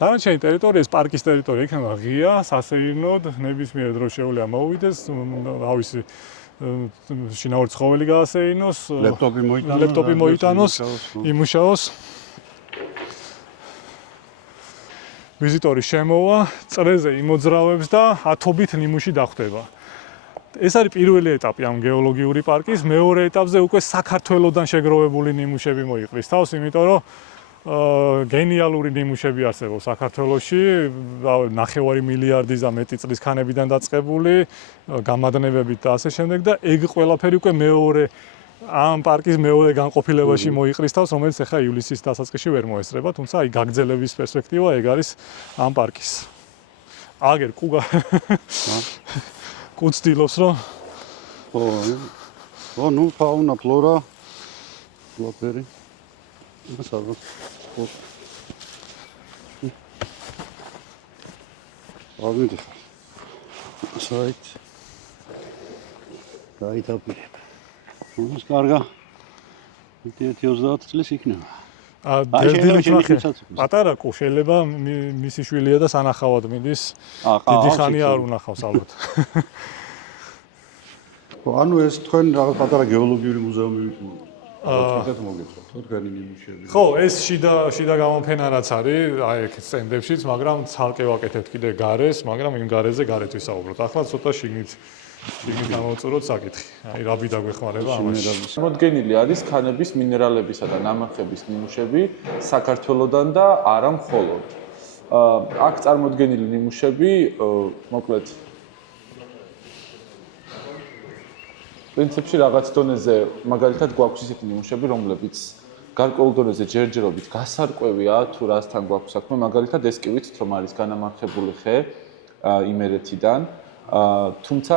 დანარჩენი ტერიტორია ეს პარკის ტერიტორია იქნება ღია, სასეირნოდ, ნებისმიერ დროს შეუძლია მოვიდეს, ავისი შინაური ცხოველი გაასეირნოს, ლეპტოპი მოიტანოს, იმუშაოს. ვიზიტორი შემოვა, წრეზე იმოძრავებს და ათობით ნიმუში დახვდება. ეს არის პირველი ეტაპი ამ გეოლოგიური პარკის, მეორე ეტაპზე უკვე საქართველოსდან შეგროვებული ნიმუშები მოიყრის თავს, იმიტომ რომ გენიალური ნიმუშები არსებობს საქართველოში, 9 მილიარდის და მეტი წლის ქანებიდან დაწყებული, გამადნებებით და ასე შემდეგ და ეგ ყველაფერი უკვე მეორე ამ პარკის მეორე განყოფილებაში მოიყრის თავს, რომელიც ახლა ივლისის დასაწყისში ვერ მოესწრება, თუმცა აი გაგრძელების პერსპექტივა ეგ არის ამ პარკის. აგერ კუცდილობს რომ ნუ ფაუნა, ფლორა, ყველაფერი. სადაც ავიდი საით დაიტაპირება. ეს კარგა 30 წლის იქნება. პატარა კუ შეიძლება მისი შვილია და სანახავად მიდის. დიდი ხანი არ უნახავს ალბათ. ანუ ეს თქვენ რაღაც პატარა გეოლოგიური მუზეუმი ვიყავთ მოგეცოთ, თქვენი ნიმუშები. ხო, ეს შიდა გამოფენა რაც არის, აი ეგ სტენდებშიც, მაგრამ ცალკე ვაკეთებთ კიდე გარეს, მაგრამ იმ გარეზე გარეთ ვისაუბროთ. ახლა ცოტა შიგნით გამოვწუროთ საკითხი. აი რაბი დაგვეხმარება ამაში. წარმოდგენილი არის ქანების, მინერალებისა და ნამარხების ნიმუშები საქართველოდან და არა მხოლოდ. აქ წარმოდგენილი ნიმუშები, მოკლედ პრინციპში რაღაც დონეზე მაგალითად გვაქვს ისეთი ნიმუშები, რომლებიც გარკვეულ დონეზე ჯერჯერობით გასარკვევია თუ რასთან გვაქვს საქმე, მაგალითად ეს კი ვიცით რომ არის განამარხებული ხე იმერეთიდან, თუმცა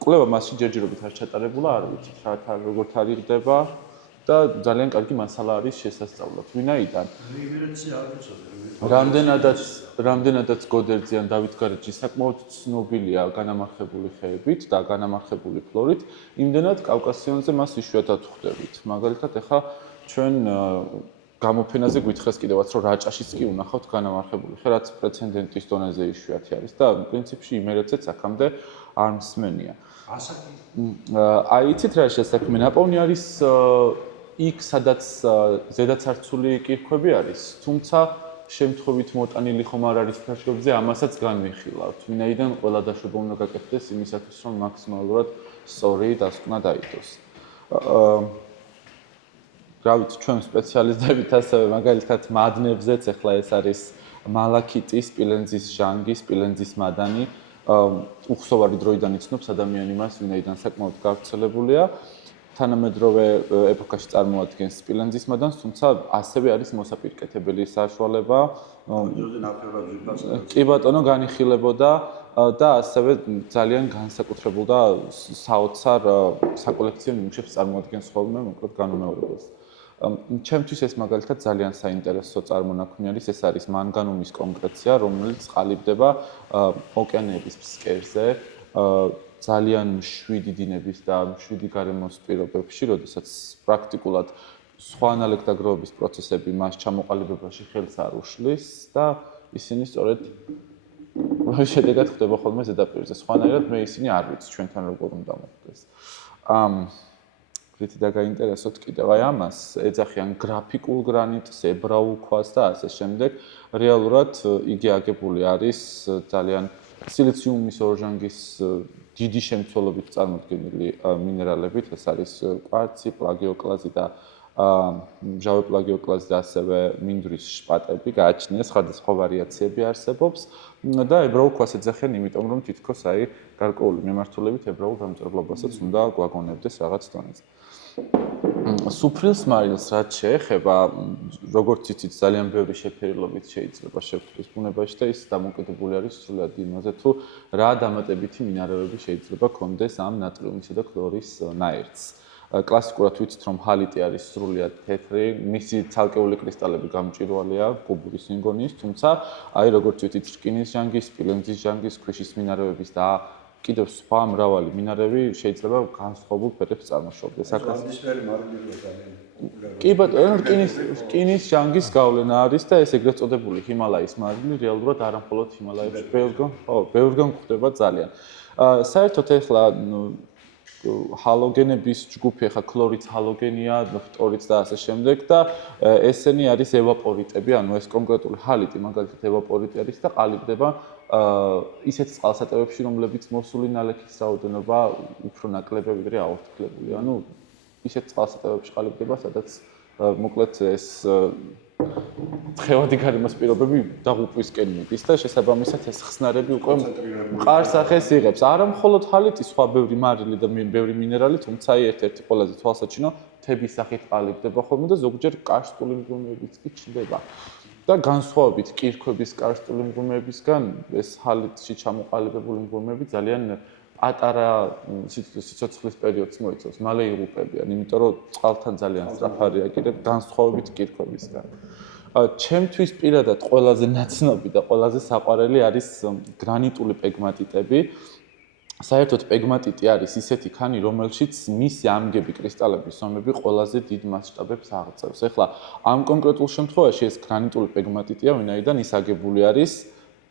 კვლევა მასში ჯერჯერობით არ ჩატარებულა, არ ვიცით რა როგორ თარიღდება და ძალიან კარგი მასალა არის შესასწავლად. ვინაიდან რამდენადაც გოდერძი ან დავითგარეჯი საკმაოდ ცნობილია განამარხებული ხეებით და განამარხებული ფლორით, იმდენად კავკასიონზე მას იშვიათად ხვდებით. მაგალითად, ახლა ჩვენ გამოფენაზე გვითხრეს კიდევაც, რომ რაჭაშიც კი უნახავთ განამარხებული ხე, რაც პრეცედენტის დონეზე იშვიათი არის და პრინციპში იმერეთზეც აქამდე არ მსმენია. აი, იცით რა შესაქმე? ნაპოვნი არის იქ, სადაც ზედაცარცული კირქვები არის, თუმცა შემთხვევით მოტანილი ხომ არ არის ფერშობზე, ამასაც განვიხილავთ. ვინაიდან ყველა დაშვება უნდა გაკეთდეს იმისათვის, რომ მაქსიმალურად სწორი დასკვნა დაიდოს. რა ვიცი, ჩვენ სპეციალისტებით ასევე მაგალითად მადნებზეც ახლა ეს არის მალაქიტი, სპილენძის ჟანგი, სპილენძის მადანი. უხსოვარი დროიდან იცნობს ადამიანი მას, ვინაიდან საკმაოდ გავრცელებულია. თანამედროვე ეპოქაში წარმოადგენს სპილენძის მადანს, თუმცა ასევე არის მოსაპირკეთებელი საშუალება. კი ბატონო, განიხილებოდა და ასევე ძალიან განსაკუთრებულ და საოცარ საკოლექციო ნიმუშებს წარმოადგენს ხოლმე, მოკლედ განუმეორებელს. ჩემთვის ეს მაგალითად ძალიან საინტერესო წარმონაქმნი არის, ეს არის მანგანუმის კონკრეცია, რომელიც ყალიბდება ოკეანეების ფსკერზე, ძალიან მშვიდი დინების და მშვიდი გარემოს პირობებში, როდესაც პრაქტიკულად სხვა ანალეგდაგროვების პროცესები მას ჩამოყალიბებაში ხელს არ უშლის და ისინი სწორედ შედეგად ხდება ხოლმე ზედაპირზე. სხვანაირად მე ისინი არ ვიცი ჩვენთან როგორ უნდა მოხდეს. რითი და გაინტერესოთ კიდევ აი ამას ეძახიან გრაფიკულ გრანიტს, ებრაულ ქვას და ასე შემდეგ. რეალურად იგი აგებული არის ძალიან სილიციუმის ორჟანგის დიდი შემცველობით წარმოდგენილი მინერალებით, ეს არის კვარცი, პლაგიოკლაზი და მჟავე პლაგიოკლაზი და ასევე მინდვრის შპატები, გააჩნია სხვადასხვა ვარიაციები არსებობს და ებრაულ ქვას ეძახიან, იმიტომ რომ თითქოს აი გარკვეული მიმართულებით ებრაულ დამწერლობასაც უნდა გვაგონებდეს რაღაც დონეზე. სუფრილს მარილს რაც შეეხება, როგორც იცით, ძალიან ბევრი შეფერილობით შეიძლება შეგვხვდეს ბუნებაში და ის დამოკიდებული არის სრულად იმაზე, თუ რა დამატებითი მინარევები შეიძლება ქონდეს ამ ნატრიუმისა და ქლორის ნაერთს. კლასიკურად ვიცით, რომ ჰალიტი არის სრულიად თეთრი, მისი ცალკეული კრისტალები გამჭვირვალეა კუბურის სინგონის, თუმცა აი როგორც ვიცით, რკინის ჟანგის, სპილენძის ჟანგის, ქვიშის მინარევების და კიდევ სხვა მრავალი მინარევი შეიძლება განსხვავებულ ფერებს წარმოშობდეს. კი ბატონო, რკინის ჟანგის გავლენა არის და ეს ეგრეთ წოდებული ჰიმალაის მარილი რეალურად არა მხოლოდ ჰიმალაებში, ბევრგან გვხვდება ძალიან. საერთოდ ახლა ჰალოგენების ჯგუფი, ახლა ქლორიც ჰალოგენია, ფტორიც და ასე შემდეგ და ესენი არის ევაპორიტები, ანუ ეს კონკრეტული ჰალიტი მაგალითად ევაპორიტი არის და ყალიბდება ისეთ წყალსატევებში, რომლებიც მოსული ნალექის რაოდენობა უფრო ნაკლებია ვიდრე აორთქლებული. ანუ ისეთ წყალსატევებში ყალიბდება, სადაც მოკლედ ეს თხევადი გარემოს პირობები დაღუპვისკენ მიდის და შესაბამისად ეს ხსნარები უკვე მყარსახეს იღებს. არა მხოლოდ ჰალიტი, სხვა ბევრი მარილი და ბევრი მინერალი, თუმცა ერთ-ერთი ყველაზე თვალსაჩინო თების სახით ყალიბდება ხოლმე და ზოგჯერ კარსტული მღვიმეებიც კი ჩნდება. და განსხვავებით კირქვების კარსტული მღვიმეებისგან ეს ჰალიტში ჩამოყალიბებული მღვიმეები ძალიან პატარა სიცოცხლის პერიოდს მოიცავს, მალე იღუპებიან, იმიტომ რომ წყალთან ძალიან სწრაფად რეაგირებს განსხვავებით კირქვებისგან. ჩემთვის პირადად ყველაზე ნაცნობი და ყველაზე საყვარელი არის გრანიტული პეგმატიტები. საერთოდ პეგმატიტი არის ისეთი ქანი, რომელშიც მისი ამგები კრისტალების ზომები ყველაზე დიდ მასშტაბებს აღწევს. ეხლა ამ კონკრეტულ შემთხვევაში ეს გრანიტული პეგმატიტია, ვინაიდან ის აგებული არის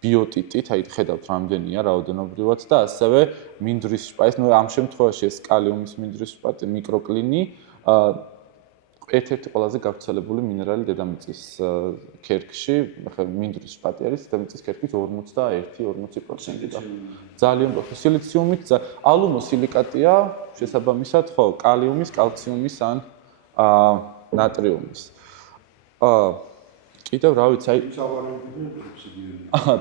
ბიოტიტით, აი ხედავთ რამდენია რაოდენობრივად და ასევე მინდვრის შპატი, ну ამ შემთხვევაში ეს კალიუმის მინდვრის შპატი, მიკროკლინი, ერთ-ერთი ყველაზე გავრცელებული მინერალი დედამიწის ქერქში, ახლა მინდვრის შპატი არის დედამიწის ქერქის 41-40% და ძალიან პროფესიონალი სილიციუმით, ალუმოსილიკატია, შესაბამისად, ხო, კალიუმის, კალციუმის ან ნატრიუმის. კიდევ რა ვიცი, აი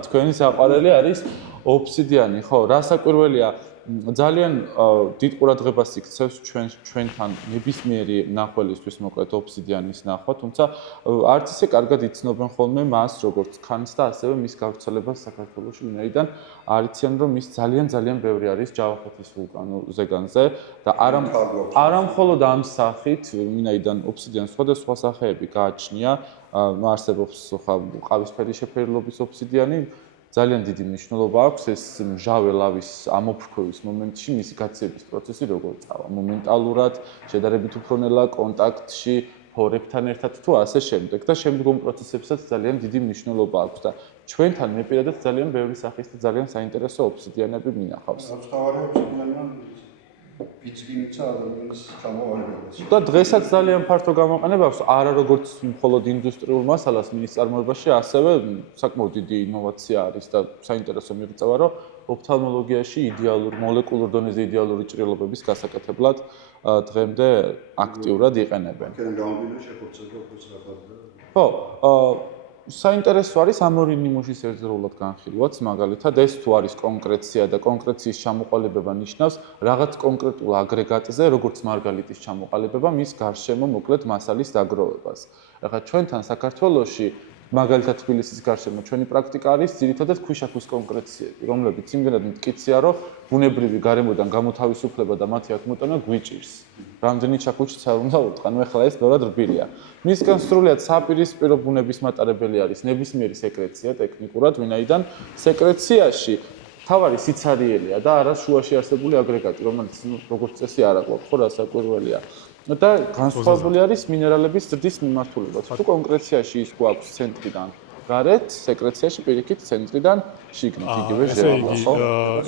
თქვენი საყვარელი არის ობსიდიანი, ხო, რა საკვირველია, ძალიან დიდ ყურადღებას იქცევს ჩვენთან ნებისმიერი მნახველისთვის მოკლედ ობსიდიანის ნახვა, თუმცა არც ისე კარგად იცნობენ ხოლმე მას, როგორც ქანს და ასევე მის გავრცელებას საქართველოში, ვინაიდან არიციან, რომ ის ძალიან ბევრი არის ჯავახეთის ვულკანურ ზეგანზე და არა მხოლოდ ამ სახით, ვინაიდან ობსიდიანის სხვადასხვა სახეები გააჩნია, არსებობს ყავისფერი შეფერილობის ობსიდიანი, ძალიან დიდი მნიშვნელობა აქვს ეს მჟავე ლავის ამოფრქვევის მომენტში მისი გაცივების პროცესი როგორ წავა მომენტალურად, შედარებით უფრო ნელა კონტაქტში ფორებთან ერთად თუ ასე შემდეგ და შემდგომ პროცესებსაც ძალიან დიდი მნიშვნელობა აქვს და ჩვენთან მე პირადად ძალიან ბევრი სახის და ძალიან საინტერესო ობსიდიანები მინახავს. პიჩგინიცა ადამიანის ჩამოყალიბებას. და დღესაც ძალიან ფართო გამოყენება აქვს, არა როგორც მხოლოდ ინდუსტრიულ მასალას მინის წარმოებაში, ასევე საკმაოდ დიდი ინოვაცია არის და საინტერესო მიღწევა, რომ ოფთალმოლოგიაში იდეალური მოლეკულურ დონეზე იდეალური ჭრილობების გასაკეთებლად დღემდე აქტიურად იყენებენ. აქედან გამომდინარე შეფორცება უფრო სწრაფად. ხო, საინტერესო არის ამ ორი ნიმუშის ერთდროულად განხილვაც, მაგალითად, ეს თუ არის კონკრეცია და კონკრეციის ჩამოყალიბება ნიშნავს რაღაც კონკრეტულ აგრეგატზე, როგორც მარგალიტის ჩამოყალიბება, მის გარშემო მოკლედ მასალის დაგროვებას. ახლა ჩვენთან საქართველოში მაგალითად თბილისის გარშემო ჩვენი პრაქტიკა არის ძირითადად ქვიშაქვის კონკრეციები, რომლებიც იმდენად მტკიცია, რომ ბუნებრივი გარემოდან გამოთავისუფლება და მათი აქ მოტანა გვიჭირს. რამდენი ჩაქვიჩიც არ უნდა უტყანო, ახლა ეს ბევრად რბილია. მისგან სრულიად საპირისპირო ბუნების მატარებელი არის ნებისმიერი სეკრეცია ტექნიკურად, ვინაიდან სეკრეციაში თავარი სიცარიელია და არა შუაში არსებული აგრეგატი, რომელიც როგორც წესი არ აკვაქვს, ხო რა საკვირველია. და განსხვავებული არის მინერალების ზრდის მიმართულება. თუ კონკრეციაში ის გვაქვს ცენტრიდან გარეთ, სეკრეციაში პირიქით ცენტრიდან შიგნით იგივე ჟევება, ხო?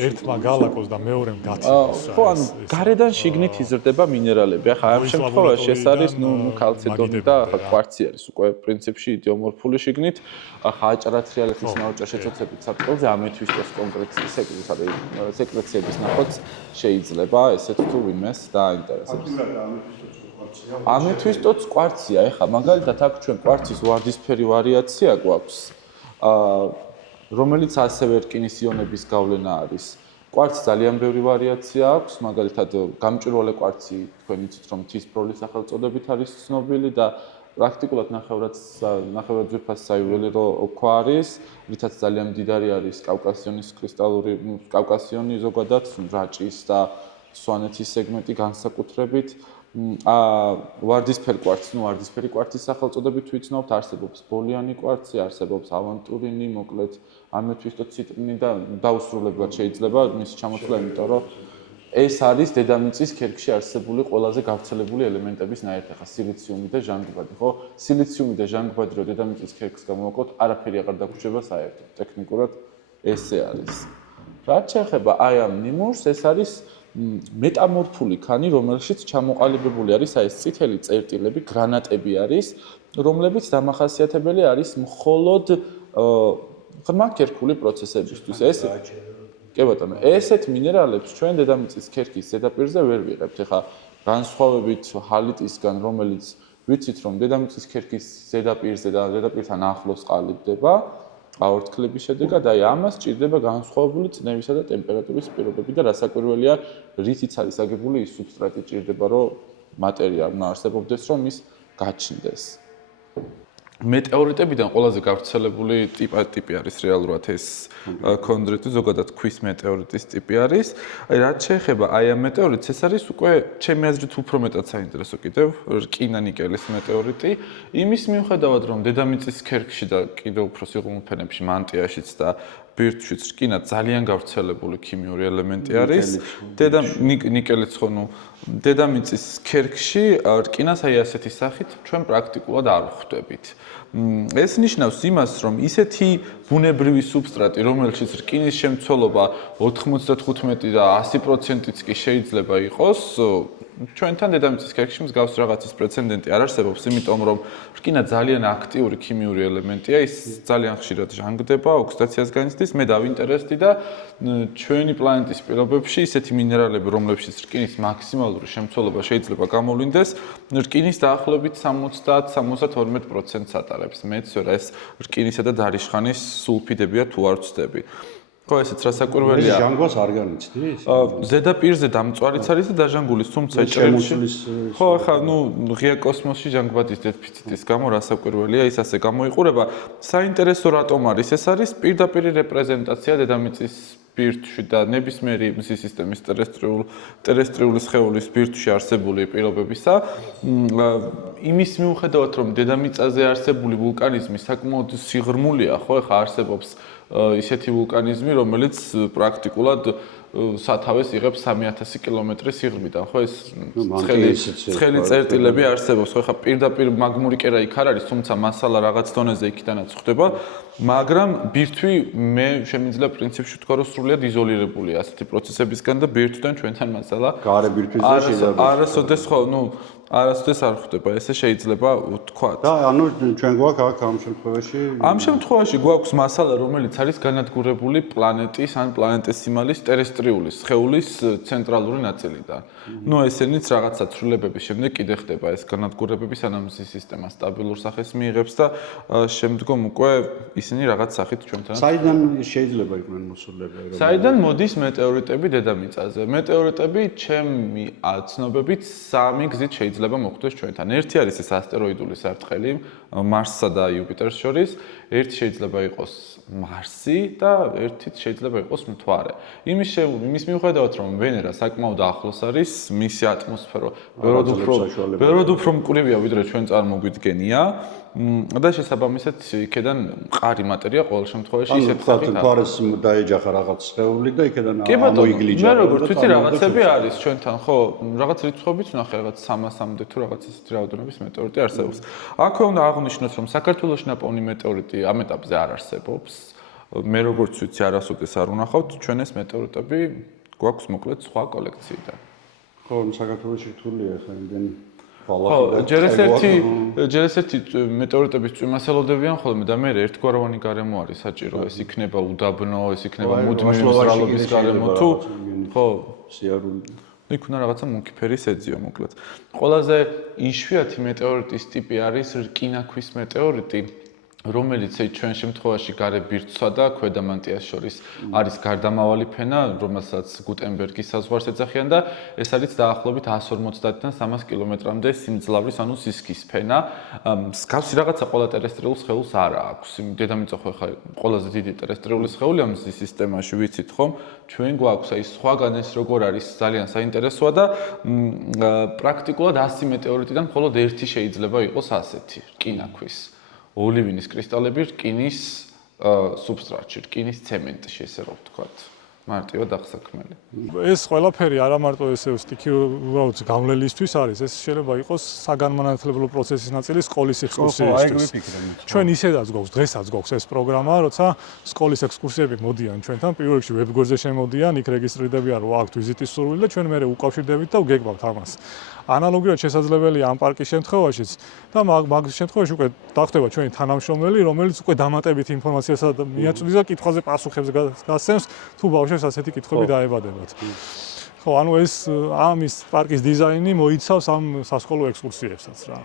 ერთმა გალაკოს და მეორემ გაცილოს. ხო, ანუ გარედან შიგნით იზრდება მინერალები. ახლა ამ შემთხვევაში ეს არის, კალცედონი და კვარცი არის უკვე პრინციპში იდეომორფული შიგნით. ახლა აჭარათრიალეთის ნაოჭა შეცოცებით საფრთხეზე ამეთვისტოს კონკრეტული სეკრეციების ნახვაც შეიძლება ესეთ თუ ვინმეს დააინტერესებს. ამეთვისტოც კვარცია, ეხლა მაგალითად აქ ჩვენ კვარცის ვარდისფერი ვარიაცია გვაქვს, რომელიც ასევე რკინის იონების გავლენა არის. კვარცს ძალიან ბევრი ვარიაცია აქვს, მაგალითად გამჭვირვალე კვარცი თქვენ იცით რომ თისპროლის სახელწოდებით არის ცნობილი და პრაქტიკულად ნახევრად ძვირფას საიუველირო ქვა არის, რითაც ძალიან მდიდარი არის კავკასიონის კრისტალური, კავკასიონი ზოგადად, რაჭის და სვანეთის სეგმენტი განსაკუთრებით. ვარდისფერ კვარცს, ვარდისფერი კვარცის სახელწოდებით ვიცნობთ, არსებობს ბოლიანი კვარცი, არსებობს ავანტურინი, მოკლედ ამეთვისტო ციტრინი და დაუსრულებლად შეიძლება მისი ჩამოცვლა, იმიტომ რომ ეს არის დედამიწის ქერქში არსებული ყველაზე გავრცელებული ელემენტების ნაერთი, ხა სილიციუმი და ჟანგბადი, ხო? სილიციუმი და ჟანგბადი რო დედამიწის ქერქს გამოვაკოთ, არაფერი აღარ დაგვრჩება საერთოდ. ტექნიკურად ესე არის. რაც შეეხება აი ამ ნიმუშს, ეს არის მეტამორფული ქანი, რომელშიც ჩამოყალიბებული არის აი ეს წითელი წერტილები, გრანატები არის, რომლებიც დამახასიათებელი არის მხოლოდ ღრმა ქერქული პროცესებისთვის. ეს კი ბატონო, ესეთ მინერალებს ჩვენ დედამიწის ქერქის ზედაპირზე ვერ ვიღებთ. ეხლა განსხვავებით ჰალიტისგან, რომელიც ვიცით რომ დედამიწის ქერქის ზედაპირზე და ზედაპირთან ახლოს ყალიბდება აორთქლების შედეგად, აი ამას ჭირდება განსხვავებული წნევისა და ტემპერატურის პირობები და რასაკვირველია, რითიც არის აგებული ის სუბსტრატი ჭირდება, რომ მატერია უნდა არსებობდეს, რომ ის გაჩნდეს. მეტეორიტებიდან ყველაზე გავრცელებული ტიპი არის რეალურად ეს კონკრეტული ზოგადად ქვის მეტეორიტის ტიპი არის. აი რაც შეეხება აი ამ მეტეორიტს, ეს არის უკვე ჩემი აზრით უფრო მეტად საინტერესო კიდევ რკინა-ნიკელის მეტეორიტი. იმის მიუხედავად, რომ დედამიწის ქერქში და კიდევ უფრო სიღრმულ ფენებში, მანტიაშიც და ბირთვშიც რკინა ძალიან გავრცელებული ქიმიური ელემენტი არის. ნიკელიც ხო, დედამიწის ქერქში რკინას აი ასეთი სახით ჩვენ პრაქტიკულად არ ვხვდებით. ეს ნიშნავს იმას, რომ ისეთი ბუნებრივი სუბსტრატი, რომელშიც რკინის შემცველობა 95 და 100%-იც კი შეიძლება იყოს, ჩვენთან დედამიწის ქერქში მსგავს რაღაცის პრეცედენტი არ არსებობს, იმიტომ რომ რკინა ძალიან აქტიური ქიმიური ელემენტია, ის ძალიან ხშირად ჟანგდება, ოქსიდაციას განიცდის. მე დავინტერესდი და ჩვენი პლანეტის პირობებში ისეთი მინერალები, რომლებშიც რკინის მაქსიმალური შემცველობა შეიძლება გამოვლინდეს, რკინის დაახლოებით 70-72%-ს ატარებს. მეც ვერ ეს რკინისა და დარიშხანის სულფიდებია თუ არ ვცდები. ხო, ესეც რასაკვირველია. ეს ჟანგვას არ განიცდის? ზედაპირზე დამწვარიც არის და დაჟანგულის, თუმცა ჭრილში. ხო, ახლა ღია კოსმოსში ჟანგბადის დეფიციტის გამო რასაკვირველია, ის ასე გამოიყურება. საინტერესო რატომ არის? ეს არის პირდაპირი რეპრეზენტაცია დედამიწის ბირთვში და ნებისმიერი მზის სისტემის ტერესტრიული სხეულის ბირთვში არსებული პირობებისა. იმის მიუხედავად, რომ დედამიწაზე არსებული ვულკანიზმი საკმაოდ სიღრმულია, ხო, ახლა არსებობს ისეთი ვულკანიზმი, რომელიც პრაქტიკულად სათავეს იღებს 3000 კილომეტრის სიღრმიდან, ხო ეს ცხელი წერტილები არსებობს, ხო ხა პირდაპირ მაგმური კერა იქ არ არის, თუმცა მასალა რაღაც დონეზე იქიდანაც ხდება, მაგრამ ბირთვი მე შემიძლია პრინციპში ვთქვა, რომ სრულიად იზოლირებულია ასეთი პროცესებისგან და ბირთვიდან ჩვენთან მასალა გარე ბირთვისგან შეიძლება არასოდეს ხო, არასოდეს არ ხდება, ესე შეიძლება ვთქვა. და ანუ ჩვენ გვაქვს აქ ამ შემთხვევაში ამ შემთხვევაში გვაქვს მასალა, რომელიც არის განადგურებული პლანეტის ან პლანეტის სიმალის ტერესტრიული სხეულის ცენტრალური ნაწილიდან. ესენიც რაღაცა ცვლილებების შემდეგ კიდე ხდება ეს განადგურებები, სანამ მზის სისტემა სტაბილურ სახეს მიიღებს და შემდგომ უკვე ისინი რაღაც სახით ჩვენთან. საიდან შეიძლება იყვნენ მოსულები? საიდან მოდის მეტეორიტები დედამიწაზე? მეტეორიტები ჩემი ცნობებით სამი გზით შეიძლება მოხვდეს ჩვენთან. ერთი არის ეს ასტეროიდული სარტყელი მარსსა და იუპიტერს შორის, ერთი შეიძლება იყოს მარსი და ერთი შეიძლება იყოს მთვარე. იმის მიუხედავად, რომ ვენერა საკმაოდ ახლოს არის, მისი ატმოსფერო ბევრად უფრო მკვრივია, ვიდრე ჩვენ წარმოგვიდგენია. და შესაბამისად იქედან მყარი მატერია ყოველ შემთხვევაში ისეთ სახით მთვარეს დაეჯახა რაღაც სხეული და იქედან ამოიგლიჯა. მე როგორც ვიცი რაღაცები არის ჩვენთან, ხო, რაღაც რიცხვებიც ვნახე, რაღაც 300-მდე თუ რაღაც ისეთი რაოდენობის მეტეორიტი არსებობს. აქვე უნდა აღვნიშნოთ, რომ საქართველოში ნაპოვნი მეტეორიტი ამ ეტაპზე არ არსებობს. მე როგორც ვიცი, არასოდეს არ ვნახავთ, ჩვენ ეს მეტეორიტები გვაქვს მოკლედ სხვა კოლექციიდან. ხო, საქართველოში რთულია ახლა იმდენი ჯერ ესეთი მეტეორიტების წვიმასელოდებიან ხოლმე და მე ერთგვაროვანი გარემო არის საჭირო, ეს იქნება უდაბნო, ეს იქნება მუდმივი მზრალობის გარემო თუ ხო სიარული იქ უნდა რაღაცა მუნქი ფერის ეძიო მოკლედ. ყველაზე იშვიათი მეტეორიტის ტიპი არის რკინა-ქვის მეტეორიტი, რომელიც ჩვენ შემთხვევაში გარე ბირთვსა და ქვედა მანტიას შორის არის გარდამავალი ფენა, რომელსაც გუტენბერგის საზღვარს ეძახიან და ეს არის დაახლოებით 150-დან 300 კილომეტრამდე სიმძლავრის, ანუ სისქის ფენა. მსგავსი რაღაცა ყველა ტერესტრიულ სხეულს არ აქვს. დედამიწა ხო ხა ყველაზე დიდი ტერესტრიული სხეული ამ მზის სისტემაში, ვიცით ხომ? ჩვენ გვაქვს აი სხვაგან ეს როგორ არის ძალიან საინტერესოა და პრაქტიკულად 100 მეტეორიტიდან მხოლოდ ერთი შეიძლება იყოს ასეთი, რკინა-ქვის. ოლივინის კრისტალები რკინის სუბსტრატში, რკინის ცემენტში, ესე რომ ვთქვათ. მარტივად აღსაქმელი. ეს ყველაფერი არა მარტო ესე სტიქიურად გამლელისთვის არის, ეს შეიძლება იყოს საგანმანათლებლო პროცესის ნაწილი სკოლის ექსკურსიისთვის. ჩვენ ისედაც გვაქვს, დღესაც გვაქვს ეს პროგრამა, როცა სკოლის ექსკურსიები მოდიან ჩვენთან, პირველ რიგში ვებგვერდზე შემოდიან, იქ რეგისტრირდებიან, რომ აქვთ ვიზიტის სურვილი და ჩვენ მერე უკავშირდებით და ვგეგმავთ ამას. ანალოგიურად შესაძლებელია ამ პარკის შემთხვევაშიც და მაგ შემთხვევაში უკვე დახტება ჩვენი თანამშრომელი, რომელიც უკვე დამატებით ინფორმაციას მიაწვდის და კითხვაზე პასუხებს გასცემს, თუ ბავშვებს ასეთი კითხვები დაებადებათ. ხო, ანუ ეს ამის პარკის დიზაინი მოიცავს ამ სასკოლო ექსკურსიებსაც რა.